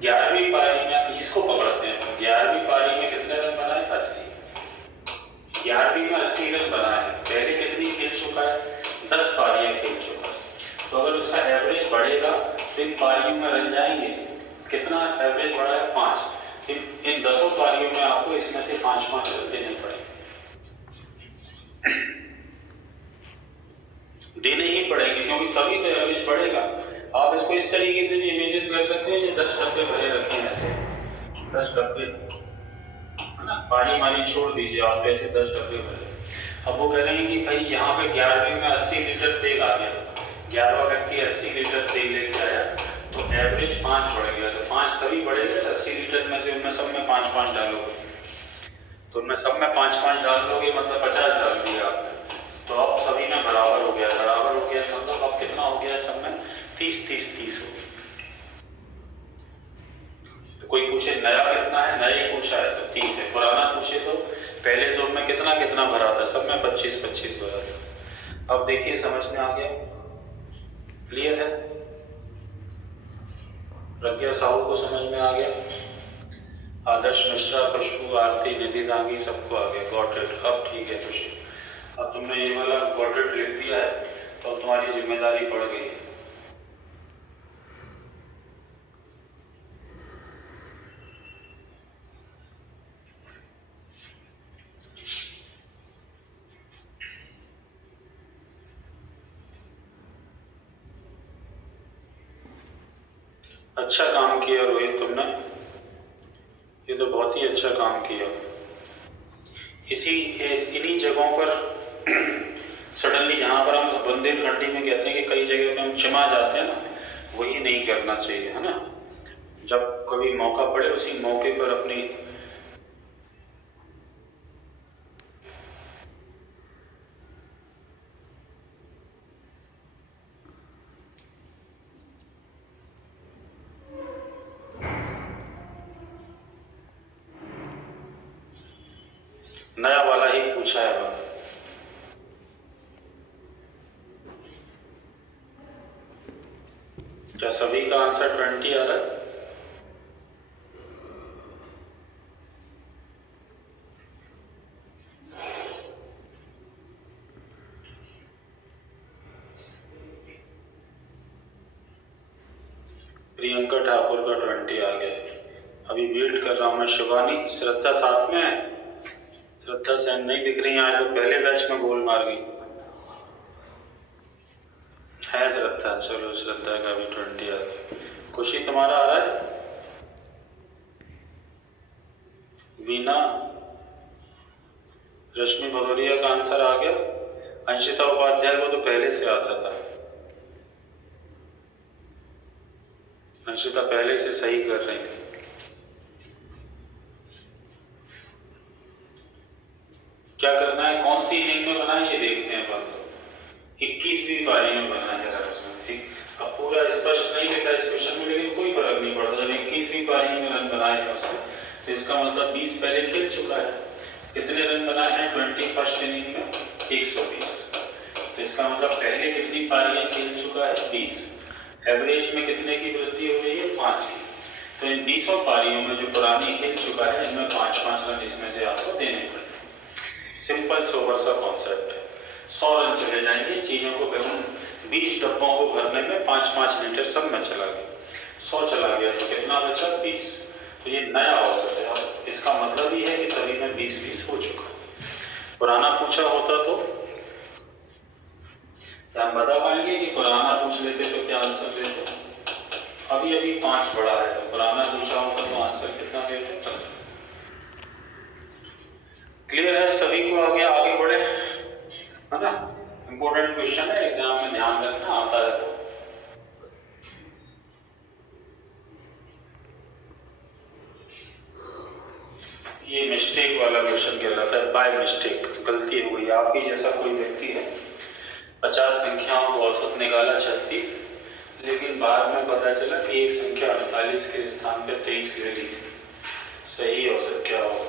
11वीं पारी में इसको पकड़ते हैं। 11वीं पारी में कितने रन बनाए? 80। 11वीं में 80 रन बनाए। पहले कितनी खेल चुका है? 10 पारियां खेल चुका है। तो अगर उसका एवरेज बढ़ेगा तो इन पारियों में रन जाएंगे। कितना एवरेज बढ़ा है? 5। इन 10 पारियों में आपको इसमें से 5-5 रन देने पड़ेंगे, देने ही पड़ेंगे, क्योंकि तभी तो एवरेज बढ़ेगा। आप इसको इस तरीके से भी इमेजिन कर सकते हैं, ये 10 डब्बे भरे रखे हैं ऐसे, 10 डब्बे है ना, पानी मानी छोड़ दीजिए, आप ऐसे 10 डब्बे भरे। अब वो कह रहे हैं कि भाई यहाँ पे 11वीं में 80 लीटर तेल आ गया, 11वां व्यक्ति 80 लीटर तेल लेके आया, तो एवरेज 5 बढ़ गया। तो 5 तभी बढ़ेगा 80 लीटर में से उनमें सब में 5-5 डालोगे, तो उनमें सब में 5-5 डाल दोगे, मतलब 50 डाल दिया आपने, तो अब सभी में बराबर हो गया। बराबर हो गया मतलब अब कितना हो गया? सब में 30-30-30 हो गया। तो कोई पूछे नया कितना है? नया ही पूछा है तो 30 है। पुराना पूछे तो पहले जोन में कितना कितना भरा था? सब में 25-25 भरा था। अब देखिए समझ में आ गया? क्लियर है? प्रज्ञा साहू को समझ में आ गया? आदर्श मिश्रा, खुशबू, आरती, निधि दांगी सबको आ गया? Got it. अब ठीक है खुशी, अब तुमने ये वाला गॉट इट लिख दिया है तो अब तुम्हारी जिम्मेदारी बढ़ गई है। अच्छा काम किया रोहित तुमने, ये तो बहुत ही अच्छा काम किया। इन्हीं जगहों पर सडनली यहाँ पर हम बुंदेलखंडी में कहते हैं कि कई जगह पे हम चिमा जाते हैं ना, वही नहीं करना चाहिए, है ना। जब कभी मौका पड़े उसी मौके पर अपनी नया वाला ही पूछा है। क्या सभी का आंसर 20 आ रहा है? प्रियंका ठाकुर का 20 आ गया। अभी वेट कर रहा हूं मैं। शिवानी, श्रद्धा साथ में है? श्रद्धा सेन नहीं दिख रही है, आज तो पहले बैच में गोल मार गई है श्रद्धा। चलो श्रद्धा का भी 20 आ गया। खुशी तुम्हारा आ रहा है? वीना, रश्मि भदौरिया का आंसर आ गया। अंशिता उपाध्याय को तो पहले से आता था, अंशिता पहले से सही कर रही थी। क्या करना है? कौन सी इनिंग में बना है ये देखते हैं। बात 21वीं पारी में बना है। अब पूरा स्पष्ट नहीं लिखा इस क्वेश्चन में, लेकिन कोई फर्क नहीं पड़ता। जब 21वीं पारी में रन बनाए हैं उसने, तो इसका मतलब 20 पहले खेल चुका है। कितने रन बनाए हैं 21st इनिंग में? 120। तो इसका मतलब पहले कितनी पारियां खेल चुका है? 20। एवरेज में कितने की वृद्धि हो रही है? 5 की। तो इन 20 पारियों में जो पुरानी खेल चुका है, इनमें 5-5 रन इसमें से आपको देने पड़ेंगे। सिंपल सोबर सा कॉन्सेप्ट है। 100 रन चले जाएंगे। चीजों को 20 डब्बों को भरने में 5-5 लीटर सब में चला गया। 100 चला गया तो कितना बचा? 20। तो ये नया औसत है। अब इसका मतलब ही है कि सभी में 20-20 हो चुका है। पुराना पूछा होता तो क्या हम बता पाएंगे कि पुराना पूछ लेते तो क्या आंसर देते? अभी अभी 5 बड़ा है, तो पुराना पूछा होता तो आंसर कितना देते? 15। क्लियर है सभी को? आगे बढ़े, है ना। इंपॉर्टेंट क्वेश्चन है, एग्जाम में ध्यान रखना, आता है तो। ये मिस्टेक वाला क्वेश्चन कहलाता है, बाय मिस्टेक, गलती हो गई। कोई आपके जैसा कोई व्यक्ति है, 50 संख्याओं को औसत निकाला 36, लेकिन बाद में पता चला कि एक संख्या 48 के स्थान पे 23 ले ली थी। सही औसत क्या होगा?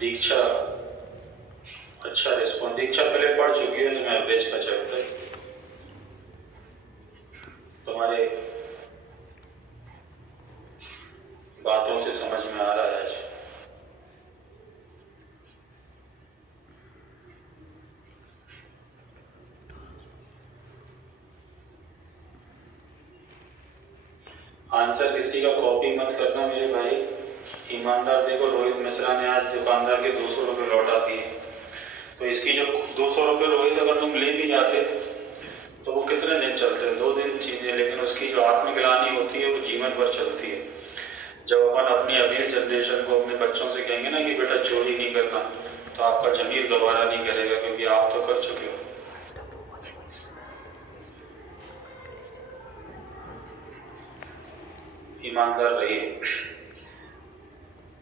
दीक्षा, अच्छा रिस्पॉन्स। दीक्षा पहले पढ़ चुकी है तो मैं एवरेज का 75, तुम्हारे बातों से समझ में आ रहा है आज। आंसर किसी का कॉपी मत करना मेरे भाई, ईमानदार। देखो रोहित मिश्रा ने आज दुकानदार के 200 रुपये लौटा दिए, तो इसकी जो 200 रुपये रोहित अगर तुम ले भी जाते तो वो कितने दिन चलते हैं? 2 दिन चीजें, लेकिन उसकी जो आत्मग्लानि होती है वो जीवन भर चलती है। जब अपन अपनी अगली जनरेशन को, अपने बच्चों से कहेंगे ना कि बेटा चोरी नहीं करना, तो आपका जमीर गवारा नहीं करेगा, क्योंकि आप तो कर चुके हो। ईमानदार रहिए।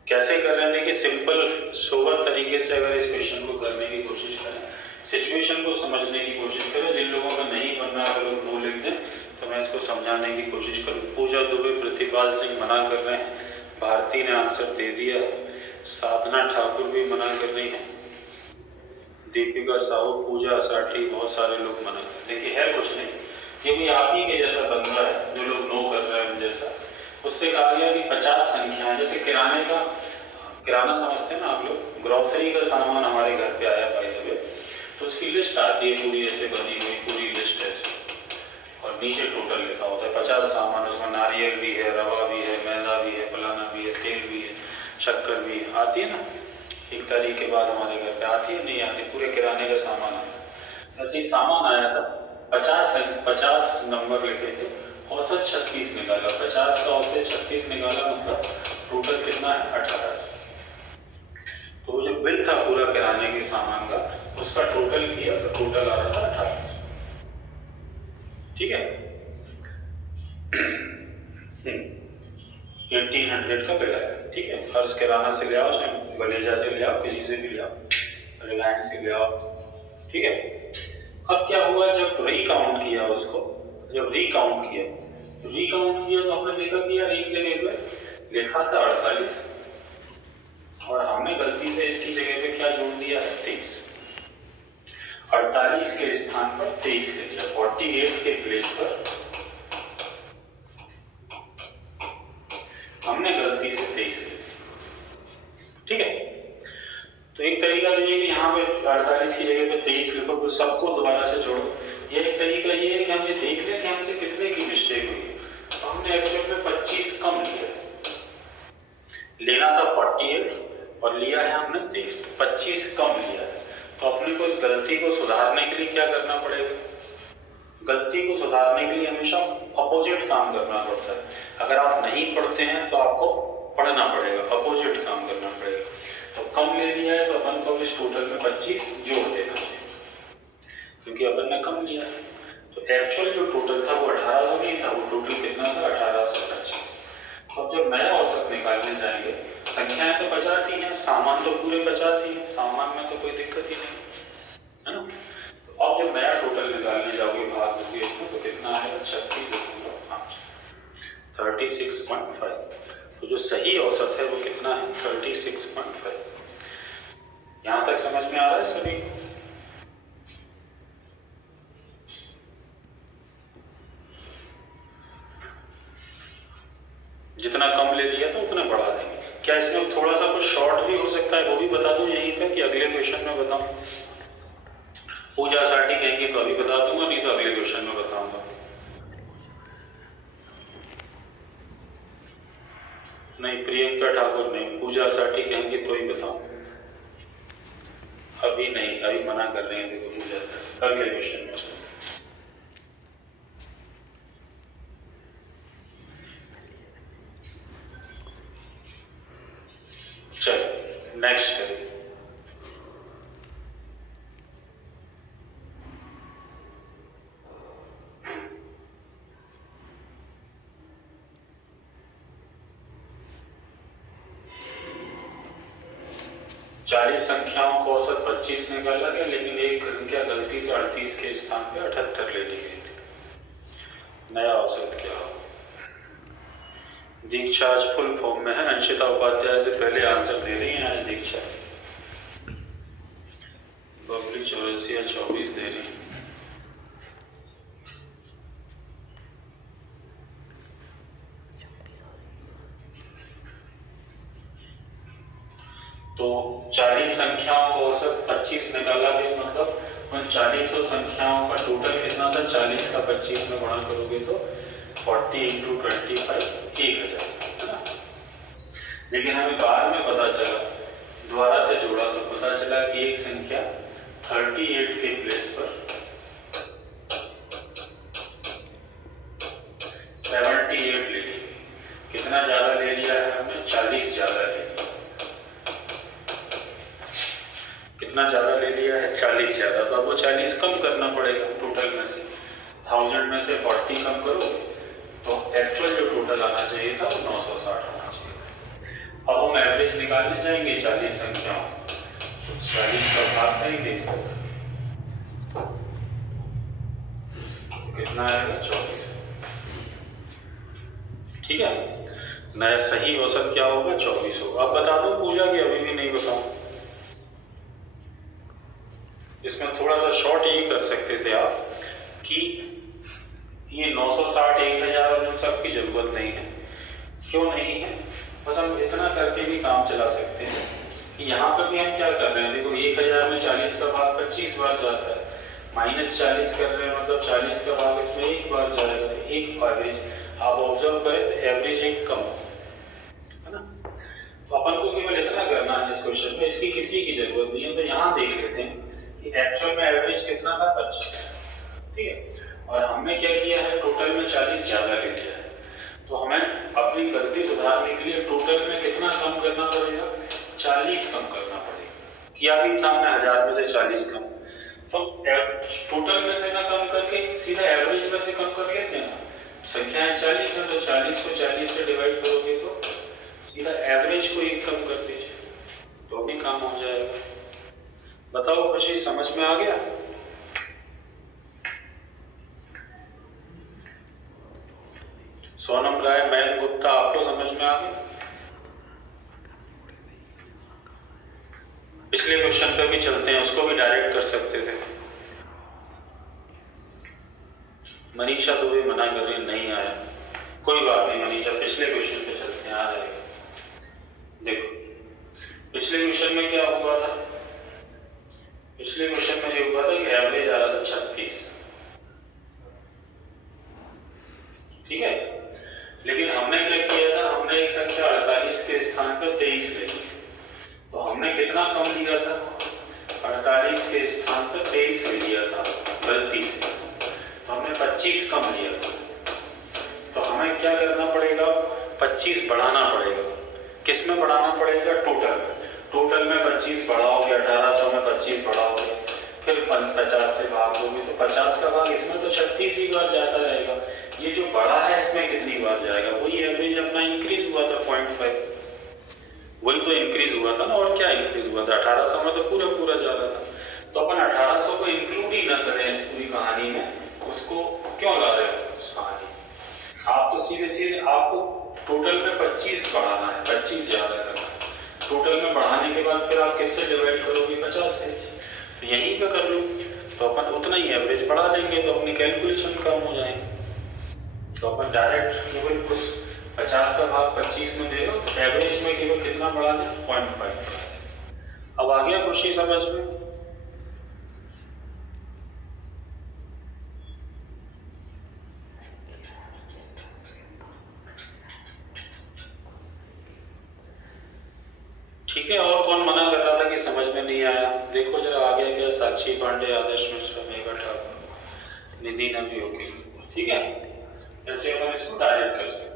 कैसे कर रहे हैं? देखिए सिंपल सोबर तरीके से अगर इस क्वेश्चन को करने की कोशिश करें, सिचुएशन को समझने की कोशिश करें। जिन लोगों का नहीं बनना, अगर लोग नो लिख दें तो मैं इसको समझाने की कोशिश करूँ। पूजा दुबे, प्रतिपाल सिंह मना कर रहे हैं, भारती ने आंसर दे दिया है, साधना ठाकुर भी मना कर रही है, दीपिका साहू, पूजा साठी, बहुत सारे लोग मना कर। देखिए है कुछ नहीं, ये कोई आप ही के जैसा बंदा है जो लोग नो कर रहे हैं जैसा। उससे कहा गया कि 50 संख्याएं, जैसे किराने का, किराना समझते हैं ना आप लोग, ग्रोसरी का सामान हमारे घर पे आया भाई जब, तो उसकी लिस्ट आती है पूरी ऐसे बनी हुई, पूरी लिस्ट ऐसे, और नीचे टोटल लिखा होता है 50 सामान। उसमें नारियल भी है, रवा भी है, मैदा भी है, फलाना भी है, तेल भी है, शक्कर भी है, आती है ना। एक तारीख के बाद हमारे घर पे आती है, नहीं आती, पूरे किराने का सामान आता है। ऐसे ही सामान आया था, 50 नंबर लिखे थे, औसत 36 निकाला। 50 का औसत 36 निकाला, मतलब टोटल कितना है? 18। तो वो जो बिल था पूरा किराने के सामान का, उसका टोटल किया तो टोटल आ रहा था 18। ठीक है, 1800 का बिल आया। ठीक है, हर्ष किराना से ले आओ, चाहे बलेजा से ले आओ, किसी से भी ले आओ, रिलायंस से ले आओ। ठीक है, अब क्या हुआ, जब रिकाउंट किया उसको, जब रिकाउंट किया तो हमने देखा कि यार एक जगह पे लिखा था 48, और हमने गलती से इसकी जगह पे क्या जोड़ दिया है? 23। 48 के स्थान पर 23 ले लिया, 48 के प्लेस पर हमने गलती से 23 ले लिया। ठीक है, तो एक तरीका तो ये कि यहाँ पे 48 की जगह पे 23 लिखो, तो सबको दोबारा से जोड़ो। ये एक तरीका ये है कि हम ये देख लें कि हमसे कितने की मिस्टेक हुई है। तो हमने एक्चुअल में 25 कम लिया, लेना था 48 और लिया है हमने 23, तो 25 कम लिया है। तो अपने को इस गलती को सुधारने के लिए क्या करना पड़ेगा? गलती को सुधारने के लिए हमेशा अपोजिट काम करना पड़ता है। अगर आप नहीं पढ़ते हैं तो आपको पढ़ना पड़ेगा, अपोजिट काम करना पड़ेगा। तो कम ले लिया है तो अपन को इस टोटल में 25 जोड़ देना चाहिए, क्योंकि अपन ने कम लिया है। तो एक्चुअल जो टोटल था वो 1800 नहीं था, वो टोटल कितना था? 1825। अब जब नया औसत निकालने जाएंगे, संख्याएं तो 50 ही हैं, सामान तो पूरे 50 ही है, सामान में तो कोई दिक्कत ही नहीं है ना। तो अब जब नया टोटल निकालने जाओगे, भाग दोगे इसमें, तो कितना आएगा? 36.5, 36.5। तो जो सही औसत है वो कितना है? 36.5। यहां तक समझ में आ रहा है सभी? जितना कम ले लिया था उतना बढ़ा देंगे। क्या इसमें थोड़ा सा कुछ शॉर्ट भी हो सकता है, वो भी बता दूं यहीं पे, कि अगले क्वेश्चन में बताऊं? पूजा साठी कहेंगे तो अभी बता दूंगा, नहीं तो अगले क्वेश्चन में बताऊंगा। नहीं, प्रियंका ठाकुर नहीं, पूजा साठी कहेंगे तो ही बताऊं, अभी नहीं, अभी मना कर रहे हैं। देखो पूजा साठी अगले क्वेश्चन में। चलो नेक्स्ट करिए। 40 संख्याओं को औसत 25 निकाला गया, लेकिन एक संख्या गलती से 38 के स्थान पे 78 ले ली गई थी। नया औसत क्या हो? दीक्षा आज फुल फॉर्म में है। अंशिता उपाध्याय से पहले आंसर दे रही है आज दीक्षा। बबली 84 या 24 दे रही है। तो 40 संख्याओं को औसत 25 निकाला गया, मतलब उन 40 संख्याओं का टोटल कितना था? 40 का 25 में गुणा करोगे तो 40 × 25 1000, है ना। लेकिन हमें बाद में पता चला, दोबारा से जोड़ा तो पता चला कि एक संख्या 38 के प्लेस पर 78 ले ली। कितना ज्यादा ले लिया है हमने? 40 ज्यादा ले लिया। कितना ज्यादा ले लिया है? 40 ज्यादा। तो अब वो 40 कम करना पड़ेगा टोटल में से। 1000 में से 40 कम करो तो एक्चुअल जो टोटल आना चाहिए था वो 960 होना चाहिए। अब हम एवरेज निकालने जाएंगे 40 संख्याओं, तो 40 का भाग नहीं दे सकते, कितना आएगा? 24। ठीक है, नया सही औसत क्या होगा? 24 होगा। अब बता दो पूजा की, अभी भी नहीं बताऊं। इसमें थोड़ा सा शॉर्ट ये कर सकते थे आप कि ये 960, 1000 और इन सब की जरूरत नहीं है। क्यों नहीं है? बस हम इतना करके भी काम चला सकते हैं कि यहाँ पर भी हम क्या कर रहे हैं, देखो 1000 में 40 का भाग 25 बार जाता है, -40 कर रहे हैं, मतलब 40 का भाग इसमें एक बार जाएगा, तो एक एवरेज आप ऑब्जर्व करें तो एवरेज एक कम है ना। तो अपन को केवल इतना करना है इस क्वेश्चन में, इसकी किसी की जरूरत नहीं है। तो यहाँ देख लेते हैं कि एक्चुअल में एवरेज कितना था? 25। ठीक है, और हमने क्या किया है? टोटल में 40 ज्यादा ले लिया है। तो हमें अपनी गलती सुधारने के लिए टोटल में कितना कम करना पड़ेगा? 40 कम करना पड़ेगा। किया भी था हमने 1000 में से 40 कम, तो टोटल में से ना कम करके सीधा एवरेज में से कम कर लेते हैं ना। संख्याएं 40 है तो 40 को 40 से डिवाइड करोगे तो सीधा एवरेज को एक कम कर दीजिए, तो भी काम हो जाएगा। बताओ खुशी, समझ में आ गया? सोनम राय, मैन गुप्ता, आपको समझ में आ गया? पिछले क्वेश्चन पे भी चलते हैं, उसको भी डायरेक्ट कर सकते थे। मनीषा दुबे मना कर रही, नहीं आया। कोई बात नहीं मनीषा, पिछले क्वेश्चन पे चलते हैं, आ जाएगा। देखो पिछले क्वेश्चन में क्या हुआ था? पिछले क्वेश्चन में ये हुआ था कि एवरेज आ रहा था 36। ठीक है, लेकिन हमने क्या किया था? हमने एक संख्या 48 के स्थान पर 23 ले ली। तो हमने कितना कम लिया था? 48 के स्थान पर 23 ले लिया था गलती से, तो हमने 25 कम लिया था। तो हमें क्या करना पड़ेगा? 25 बढ़ाना पड़ेगा। किस में बढ़ाना पड़ेगा? टोटल में। टोटल में 25 बढ़ाओगे, 1800 में 25 बढ़ाओगे, फिर 50 से भाग दोगे तो 50 का भाग इसमें तो 36 ही बार जाता रहेगा। ये जो बड़ा है इसमें कितनी बार जाएगा? वही एवरेज अपना इंक्रीज हुआ था 0.5, वही तो इंक्रीज हुआ था ना। और क्या इंक्रीज हुआ था? 1800 में तो पूरा पूरा जा रहा था। तो अपन 1800 को इंक्लूड ही न करें इस पूरी कहानी में, उसको क्यों ला रहे हो उस कहानी? आप तो सीधे सीधे आपको टोटल में 25 बढ़ाना है, 25 ज्यादा करना है। टोटल में बढ़ाने के बाद फिर आप किससे डिवाइड करोगे? 50 से। तो यहीं पे कर लो, तो अपन उतना ही एवरेज बढ़ा देंगे तो अपनी कैलकुलेशन कम हो जाएगी। तो अपन डायरेक्ट केवल उस 50 का भाग 25 में दे दो, तो एवरेज में केवल कितना बढ़ा दें? 0.5। अब आ गया खुशी समझ में? ठीक है, और कौन मना कर रहा था कि समझ में नहीं आया? देखो जरा आ गया क्या? साक्षी पांडे, आदर्श मिश्रा, मेघा ठाकुर, निधि नबी होगी। ठीक है, ऐसे अपन इसको डायरेक्ट कर सकते हैं।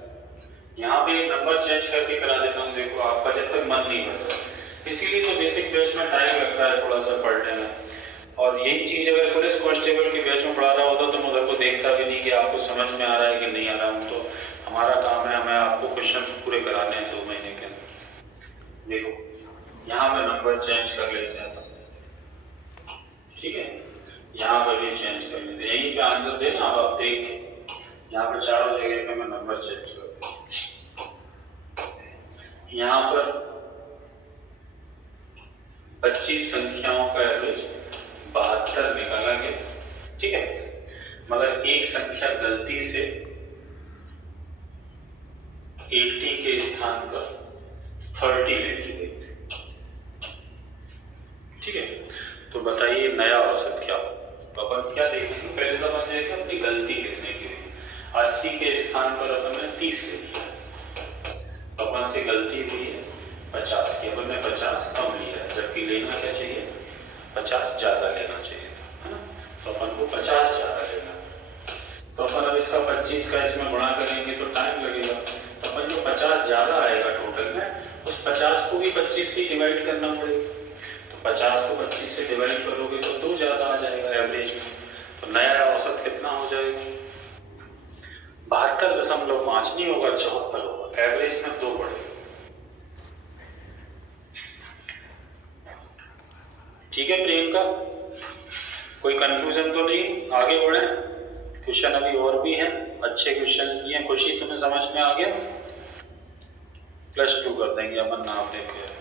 यहाँ पे एक नंबर चेंज करके करा देता हूँ, देखो आपका जब तक मन नहीं भरता। इसीलिए तो बेसिक बैच में टाइम लगता है थोड़ा सा पढ़ने में। और यही चीज अगर पुलिस कांस्टेबल के बैच में पढ़ा रहा होता तो मैं उधर को देखता भी नहीं कि आपको समझ में आ रहा है कि नहीं आ रहा हूँ। तो हमारा काम है, हमें आपको क्वेश्चन पूरे कराने हैं 2 महीने के अंदर। देखो यहाँ पे नंबर चेंज कर लेते हैं, ठीक है, यहाँ पे भी चेंज कर लेते हैं, यहीं पे आंसर देना। अब आप देख, यहाँ पे चारों जगह पे मैं नंबर चेंज कर दूँ। यहाँ पर 25 संख्याओं का एवरेज 72 निकाला गया, ठीक है, मगर एक संख्या गलती से 80 के स्थान पर 30 ले ली गई थी, ठीक है। तो बताइए नया औसत क्या हो? तो अपन क्या देखेंगे, पहले समझिए कि अपनी गलती कितने की हुई। 80 के स्थान पर अपन ने 30 ले लिया, अपन से गलती हुई है 50 की, अपन ने 50 कम लिया है, जबकि लेना क्या चाहिए, 50 ज्यादा लेना चाहिए था, है ना। तो अपन को 50 ज्यादा लेना, तो अपन अब इसका 25 का इसमें गुणा करेंगे तो टाइम लगेगा। तो अपन जो 50 ज्यादा आएगा टोटल में, उस 50 को भी 25 से डिवाइड करना पड़ेगा। तो 50 को 25 से डिवाइड करोगे तो 2 ज्यादा आ जाएगा एवरेज में। तो नया औसत कितना हो जाएगा, 72.5 नहीं होगा, 74 होगा, एवरेज में 2 बढ़ेगा, ठीक है। प्रियंका, कोई कंफ्यूजन तो नहीं, आगे बढ़े। क्वेश्चन अभी और भी हैं, अच्छे क्वेश्चन दिए। खुशी तुम्हें समझ में आ गया? +2 कर देंगे अपन नाम देकर।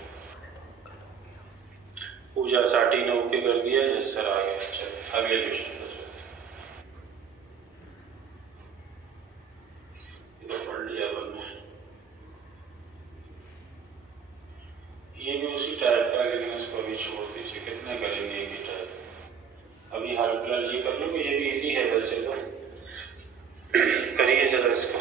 पूजा साटी ने ओके कर दिया, यस सर आ गया। चलिए अगले क्वेश्चन पर चलते, पढ़ लिया अपन ने, ये भी उसी टाइप का, लेकिन इसको अभी छोड़ दीजिए, कितने करेंगे एक ही टाइप। अभी हाल फिलहाल ये कर लो, ये भी इजी है वैसे तो, करिए जरा इसको।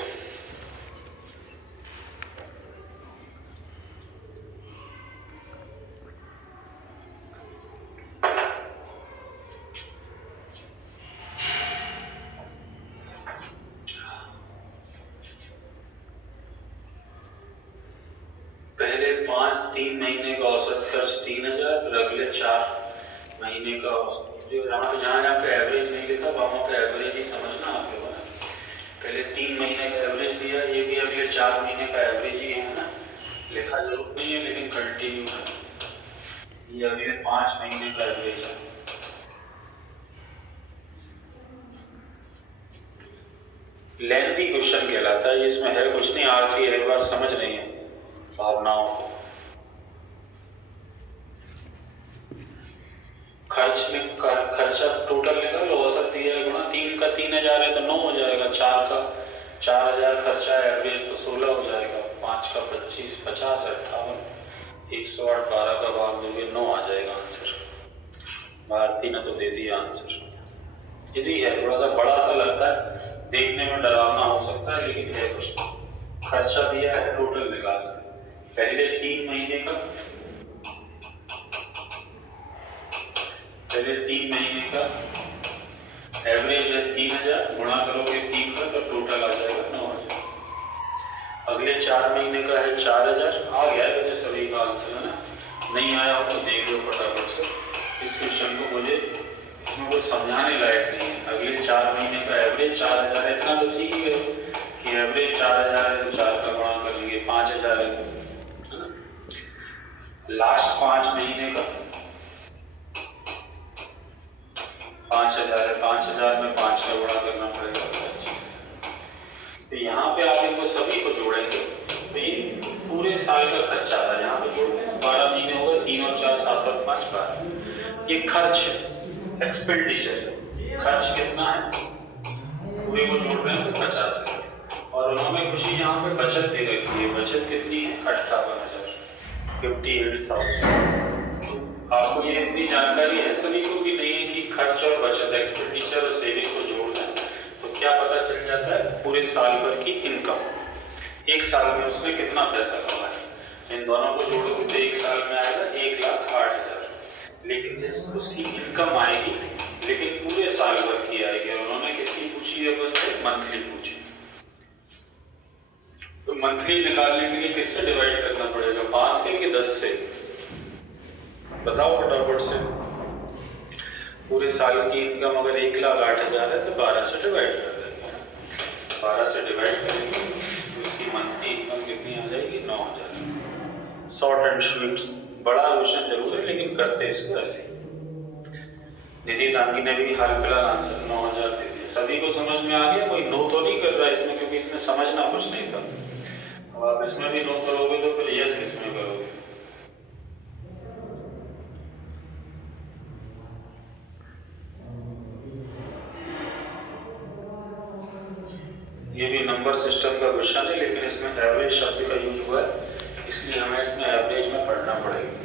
पहले 3 महीने का औसत खर्च 3000, फिर अगले 4 महीने का औसत, जो जहाँ पे एवरेज नहीं लिखा वहाँ पे एवरेज ही समझना आप लोगों ने। पहले 3 महीने का एवरेज दिया, ये भी अगले 4 महीने का एवरेज ही है ना, लिखा जरूर नहीं है लेकिन कंटिन्यू है। ये अगले 5 महीने का एवरेज है। लेंथी क्वेश्चन कहलाता है, इसमें है कुछ नहीं, आखिरी हर बार समझ रही है भावनाओं को। खर्चा टोटल निकाल लो, औसत दिया है, गुणा 3 का 3000 है तो 9 हो जाएगा, 4 का 4000 खर्चा है, एवरेज तो 16 हो जाएगा, 5 का 25, 50, 58, 108, 12 का भाग दोगे 9 आ जाएगा आंसर। भारती ने तो दे दिया आंसर। इजी है, थोड़ा सा बड़ा सा लगता है, देखने में डरावना हो सकता है, लेकिन है कुछ। खर्चा दिया है, टोटल निकालना है। पहले 3 महीने का एवरेज है 3000, गुणा करोगे 3 का तो टोटल आ जाएगा 9000। अगले 4 महीने का है 4000, आ गया है वैसे सभी का आंसर, है ना। नहीं आया हो तो देख लो फटाफट से इस क्वेश्चन को, मुझे इसमें कुछ समझाने लायक नहीं है। अगले 4 महीने का एवरेज 4000, इतना तो सीख गए कि एवरेज 4000 है तो 4 का गुणा करेंगे, 5000 है ना। लास्ट 5 महीने का 5000 है, 5000 में 5 का गुणा करना पड़ेगा 25। तो यहाँ पे आप इनको सभी को जोड़ेंगे तो ये पूरे साल का खर्चा आता है। यहाँ पे जोड़ते हैं 12 महीने हो गए, 3 और 4 7 और 5 12। ये खर्च है, एक्सपेंडिचर, खर्च कितना है पूरे को जोड़ रहे हैं तो 50 है। और उन्होंने खुशी यहाँ पे बचत दे रखी है, बचत कितनी है 58,000, 58,000। आपको ये इतनी जानकारी है सभी को कि नहीं है कि खर्च और बचत, एक्सपेंडिचर और सेविंग को जोड़ दें तो क्या पता चल जाता है पूरे साल भर की इनकम, एक साल में उसने कितना पैसा कमाया। इन दोनों को जोड़ोगे तो एक साल में आएगा 1,08,000, लेकिन जिस उसकी इनकम आएगी लेकिन पूरे साल भर की आएगी। और उन्होंने किसकी पूछी है, मंथली पूछी। तो मंथली निकालने के लिए किससे डिवाइड करना पड़ेगा, 5 से कि 10 से, बताओ फटाफट से। पूरे साल की इनकम अगर 1,08,000 है तो 12 से डिवाइड कर देते हैं, 12 से डिवाइड करेंगे तो उसकी मंथली इनकम कितनी आ जाएगी 9,000। शॉर्ट एंड स्वीट बड़ा क्वेश्चन जरूर है लेकिन करते इसको ऐसे। निधि दांगी ने भी हाल फिलहाल आंसर 9000 दे दिया। सभी को समझ में आ गया? कोई नो तो नहीं कर रहा इसमें, क्योंकि इसमें समझना कुछ नहीं था। अब आप इसमें भी नो करोगे तो फिर यस किसमें करोगे? ये भी नंबर सिस्टम का क्वेश्चन है, लेकिन इसमें एवरेज शब्द का यूज हुआ है, इसलिए हमें इसमें एवरेज में पढ़ना पड़ेगा।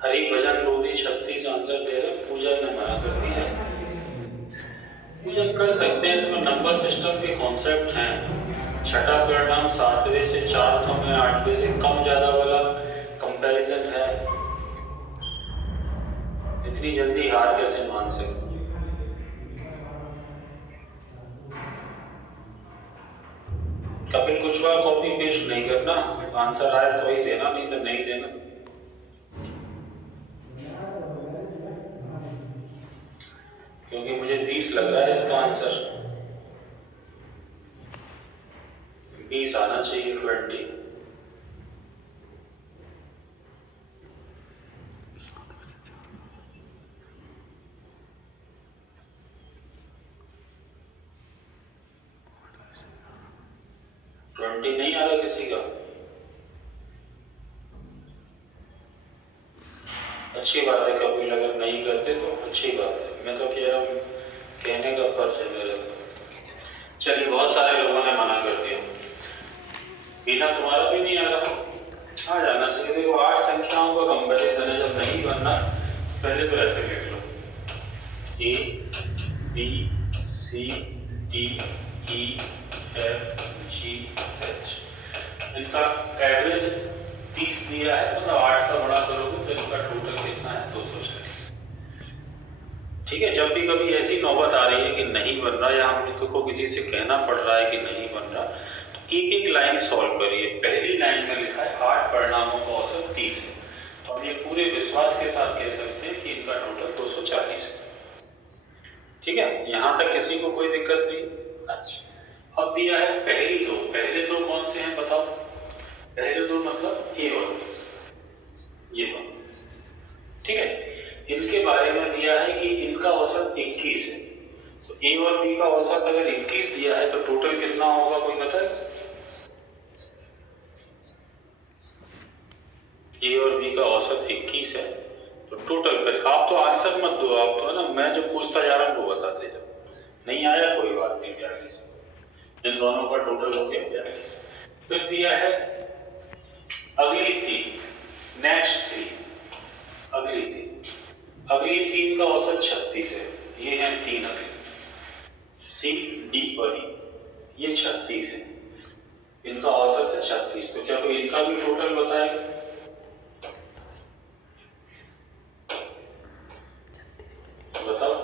हरिभजन लोधी 36 आंसर दे रहे, पूजा ने मना कर दिया। पूजा कर सकते हैं, इसमें नंबर सिस्टम के कॉन्सेप्ट हैं। छठा परिणाम 7वें से 4 में 8वें से कम ज्यादा वाला कंपैरिजन है। इतनी जल्दी हार कैसे मान सकते? कपिल कुशवाहा कॉपी पेस्ट नहीं करना, आंसर आए तो ही देना, नहीं तो नहीं देना। क्योंकि मुझे 20 लग रहा है इसका आंसर, 20 आना चाहिए, 20। नहीं आ रहा किसी का? अच्छी बात है, कपिल अगर नहीं करते तो अच्छी बात है। मैं तो कह रहा हूँ, कहने का फर्ज है मेरा। चलिए, बहुत सारे लोगों ने मना कर दिया। बिना तुम्हारा भी नहीं आ रहा, आ जाना चाहिए। देखो 8 संख्याओं का कंपैरिजन है, जब नहीं बनना पहले तो ऐसे लिख लो, A B C D E F G H। इनका एवरेज 30 दिया है, मतलब 8 का बड़ा करोगे तो इनका टोटल कितना है? 240। ठीक है। जब भी कभी ऐसी नौबत आ रही है कि नहीं बन रहा, या हमको किसी से कहना पड़ रहा है कि नहीं बन रहा, तो एक एक लाइन सॉल्व करिए। पहली लाइन में लिखा है 8 परिणामों का औसत 30 है, और ये पूरे विश्वास के साथ कह सकते हैं कि इनका टोटल 240 है। ठीक है, यहां तक किसी को कोई दिक्कत नहीं? अच्छा, अब दिया है पहले दो कौन से हैं बताओ? पहले दो मतलब ए और बी, ये दो। ठीक है, इनके बारे में दिया है कि इनका औसत 21 है। तो ए और बी का औसत अगर 21 दिया है तो टोटल कितना होगा, कोई बताए? ए और बी का औसत 21 है, तो टोटल कर। आप तो आंसर मत दो, आप तो है ना, मैं जो पूछता जा रहा हूँ वो बताते जाओ। नहीं आया कोई बात नहीं, 42। इन दोनों का टोटल हो गया 42। फिर दिया है अगली 3, नेक्स्ट 3, अगली 3 का औसत 36 है। ये हैं 3 अगले, सी डी और ई, ये 36 है, इनका औसत है 36। तो क्या कोई इनका भी टोटल बताएगा? बताओ,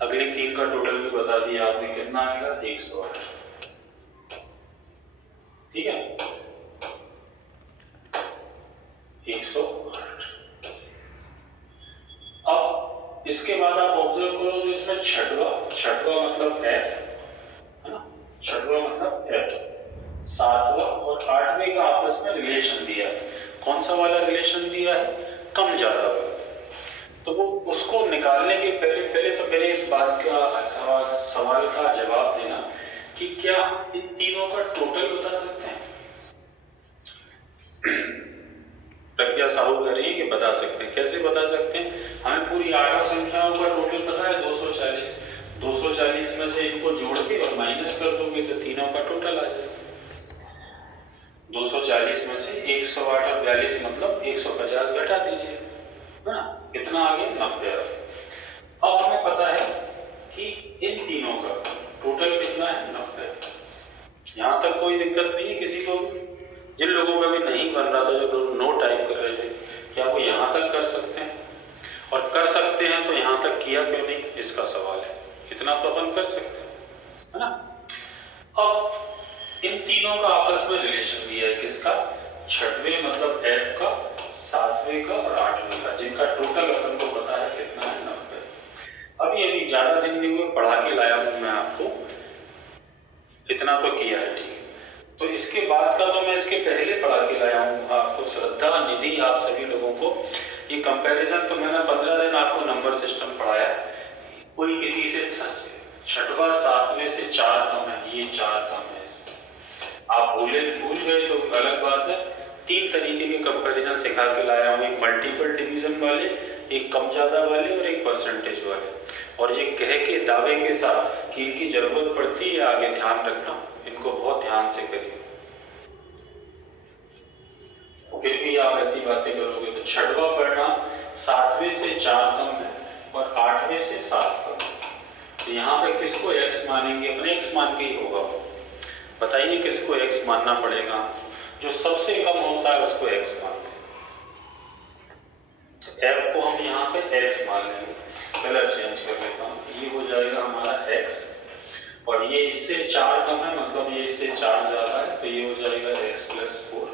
अगली 3 का टोटल भी बता दिया आपने, कितना आएगा? 108। ठीक है, 108। अब इसके बाद आप ऑब्जर्व करो तो इसमें छठवा मतलब एफ है ना, छठवा मतलब एफ, 7वां और 8वें का आपस में रिलेशन दिया है। कौन सा वाला रिलेशन दिया है? कम ज्यादा वाला। तो वो उसको निकालने के पहले तो मेरे इस बात का सवाल का जवाब देना कि क्या इन तीनों का टोटल बता सकते हैं? प्रज्ञा साहू कह रही है कि बता सकते हैं। कैसे बता सकते हैं? हमें पूरी 8 संख्याओं का टोटल पता है 240। 240 में से इनको जोड़ के और माइनस कर दोगे तो तीनों का टोटल आ जाएगा। 240 में से 108 और 42 मतलब 150 घटा दीजिए, है ना? कितना आ गया? 90 आ गया। अब हमें पता है कि इन तीनों का टोटल कितना है? 90। यहां तक कोई दिक्कत नहीं है किसी को? जिन लोगों में भी नहीं बन रहा था, जो लोग नो टाइप कर रहे थे, क्या वो यहां तक कर सकते हैं? और कर सकते हैं तो यहां तक किया क्यों नहीं, इसका सवाल है। इतना तो अपन कर सकते हैं, है ना? अब इन तीनों का आपस में रिलेशन दिया है। किसका? छठवें मतलब f का, सातवें का और आठवें का, जिनका टोटल अपन को पता है कितना है? 90। अभी ज्यादा दिन नहीं हुए, पढ़ा के लाया हूं मैं आपको, इतना तो किया है, ठीक है? तो इसके बाद का तो मैं इसके पहले पढ़ा के लाया हूँ आपको, श्रद्धा निधि, आप सभी लोगों को ये कंपैरिजन तो मैंने 15 दिन आपको नंबर सिस्टम पढ़ाया। कोई किसी से छठवा सातवें से 4 कम है, ये 4 कम है, आप भूल गए तो अलग बात है। 3 तरीके के कंपैरिजन सिखा के लाया हूँ, एक मल्टीपल डिवीजन वाले, एक कम ज्यादा वाले और एक परसेंटेज वाले। और ये कह के दावे के साथ कि इनकी जरूरत पड़ती है आगे ध्यान रखना, इनको बहुत ध्यान से करिए। फिर भी आप ऐसी बातें करोगे तो छठवा परिणाम 7वें से 4 कम है और 8वें से 7 कम है। तो यहाँ पे किसको x मानेंगे? अपने x मान के ही होगा। बताइए किसको x मानना पड़ेगा? जो सबसे कम होता है उसको x मानते हैं। तो f को हम यहाँ पे x मान लेंगे। कलर चेंज कर लेता हूँ, ये हो जाएगा हमारा x, और ये इससे 4 कम है मतलब ये इससे 4 ज्यादा है, तो ये हो जाएगा x + 4,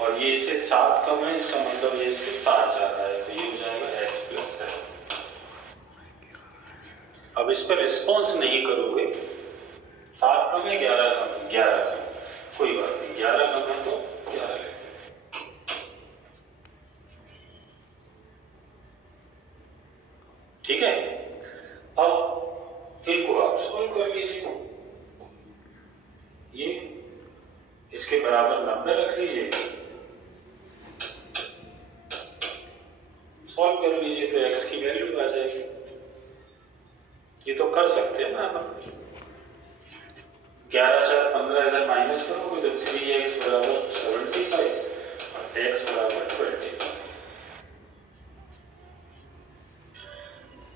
और ये इससे 7 कम है, इसका मतलब ये इससे 7 ज्यादा है, तो ये हो जाएगा x + 7। अब इस पर रिस्पॉन्स नहीं करोगे, 7 कम है 11 कम है, 11 कम, कोई बात नहीं, 11 कम है तो 11 लेते हैं। ठीक है, अब इनको आप सॉल्व कर लीजिए। ये इसके बराबर 90 रख लीजिए, सॉल्व कर लीजिए तो x की वैल्यू आ जाएगी। ये तो कर सकते हैं ना आप। 11 4 15 इधर माइनस करोगे तो 3x बराबर 75 और x बराबर 20।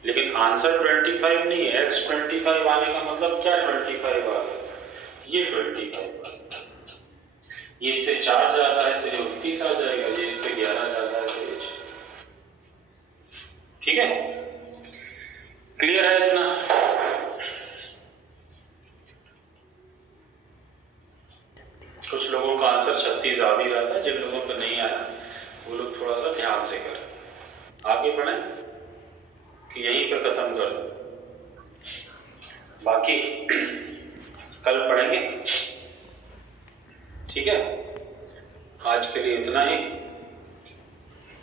लेकिन आंसर 25 नहीं है, x 25 आने का मतलब क्या? 25 आ गया, ये 25 आ गया। ये इससे 4 ज्यादा है तो ये 29 आ जाएगा, ये इससे 11 ज्यादा है तो ये। ठीक है, क्लियर है इतना? कुछ लोगों का आंसर 36 आ भी रहा था, जिन लोगों को नहीं आया वो लोग थोड़ा सा ध्यान से करें। आगे बढ़ें कि यहीं पर खत्म कर दो, बाकी कल पढ़ेंगे। ठीक है, आज के लिए इतना ही।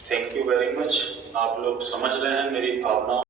Thank you very much. आप लोग समझ रहे हैं मेरी भावनाओं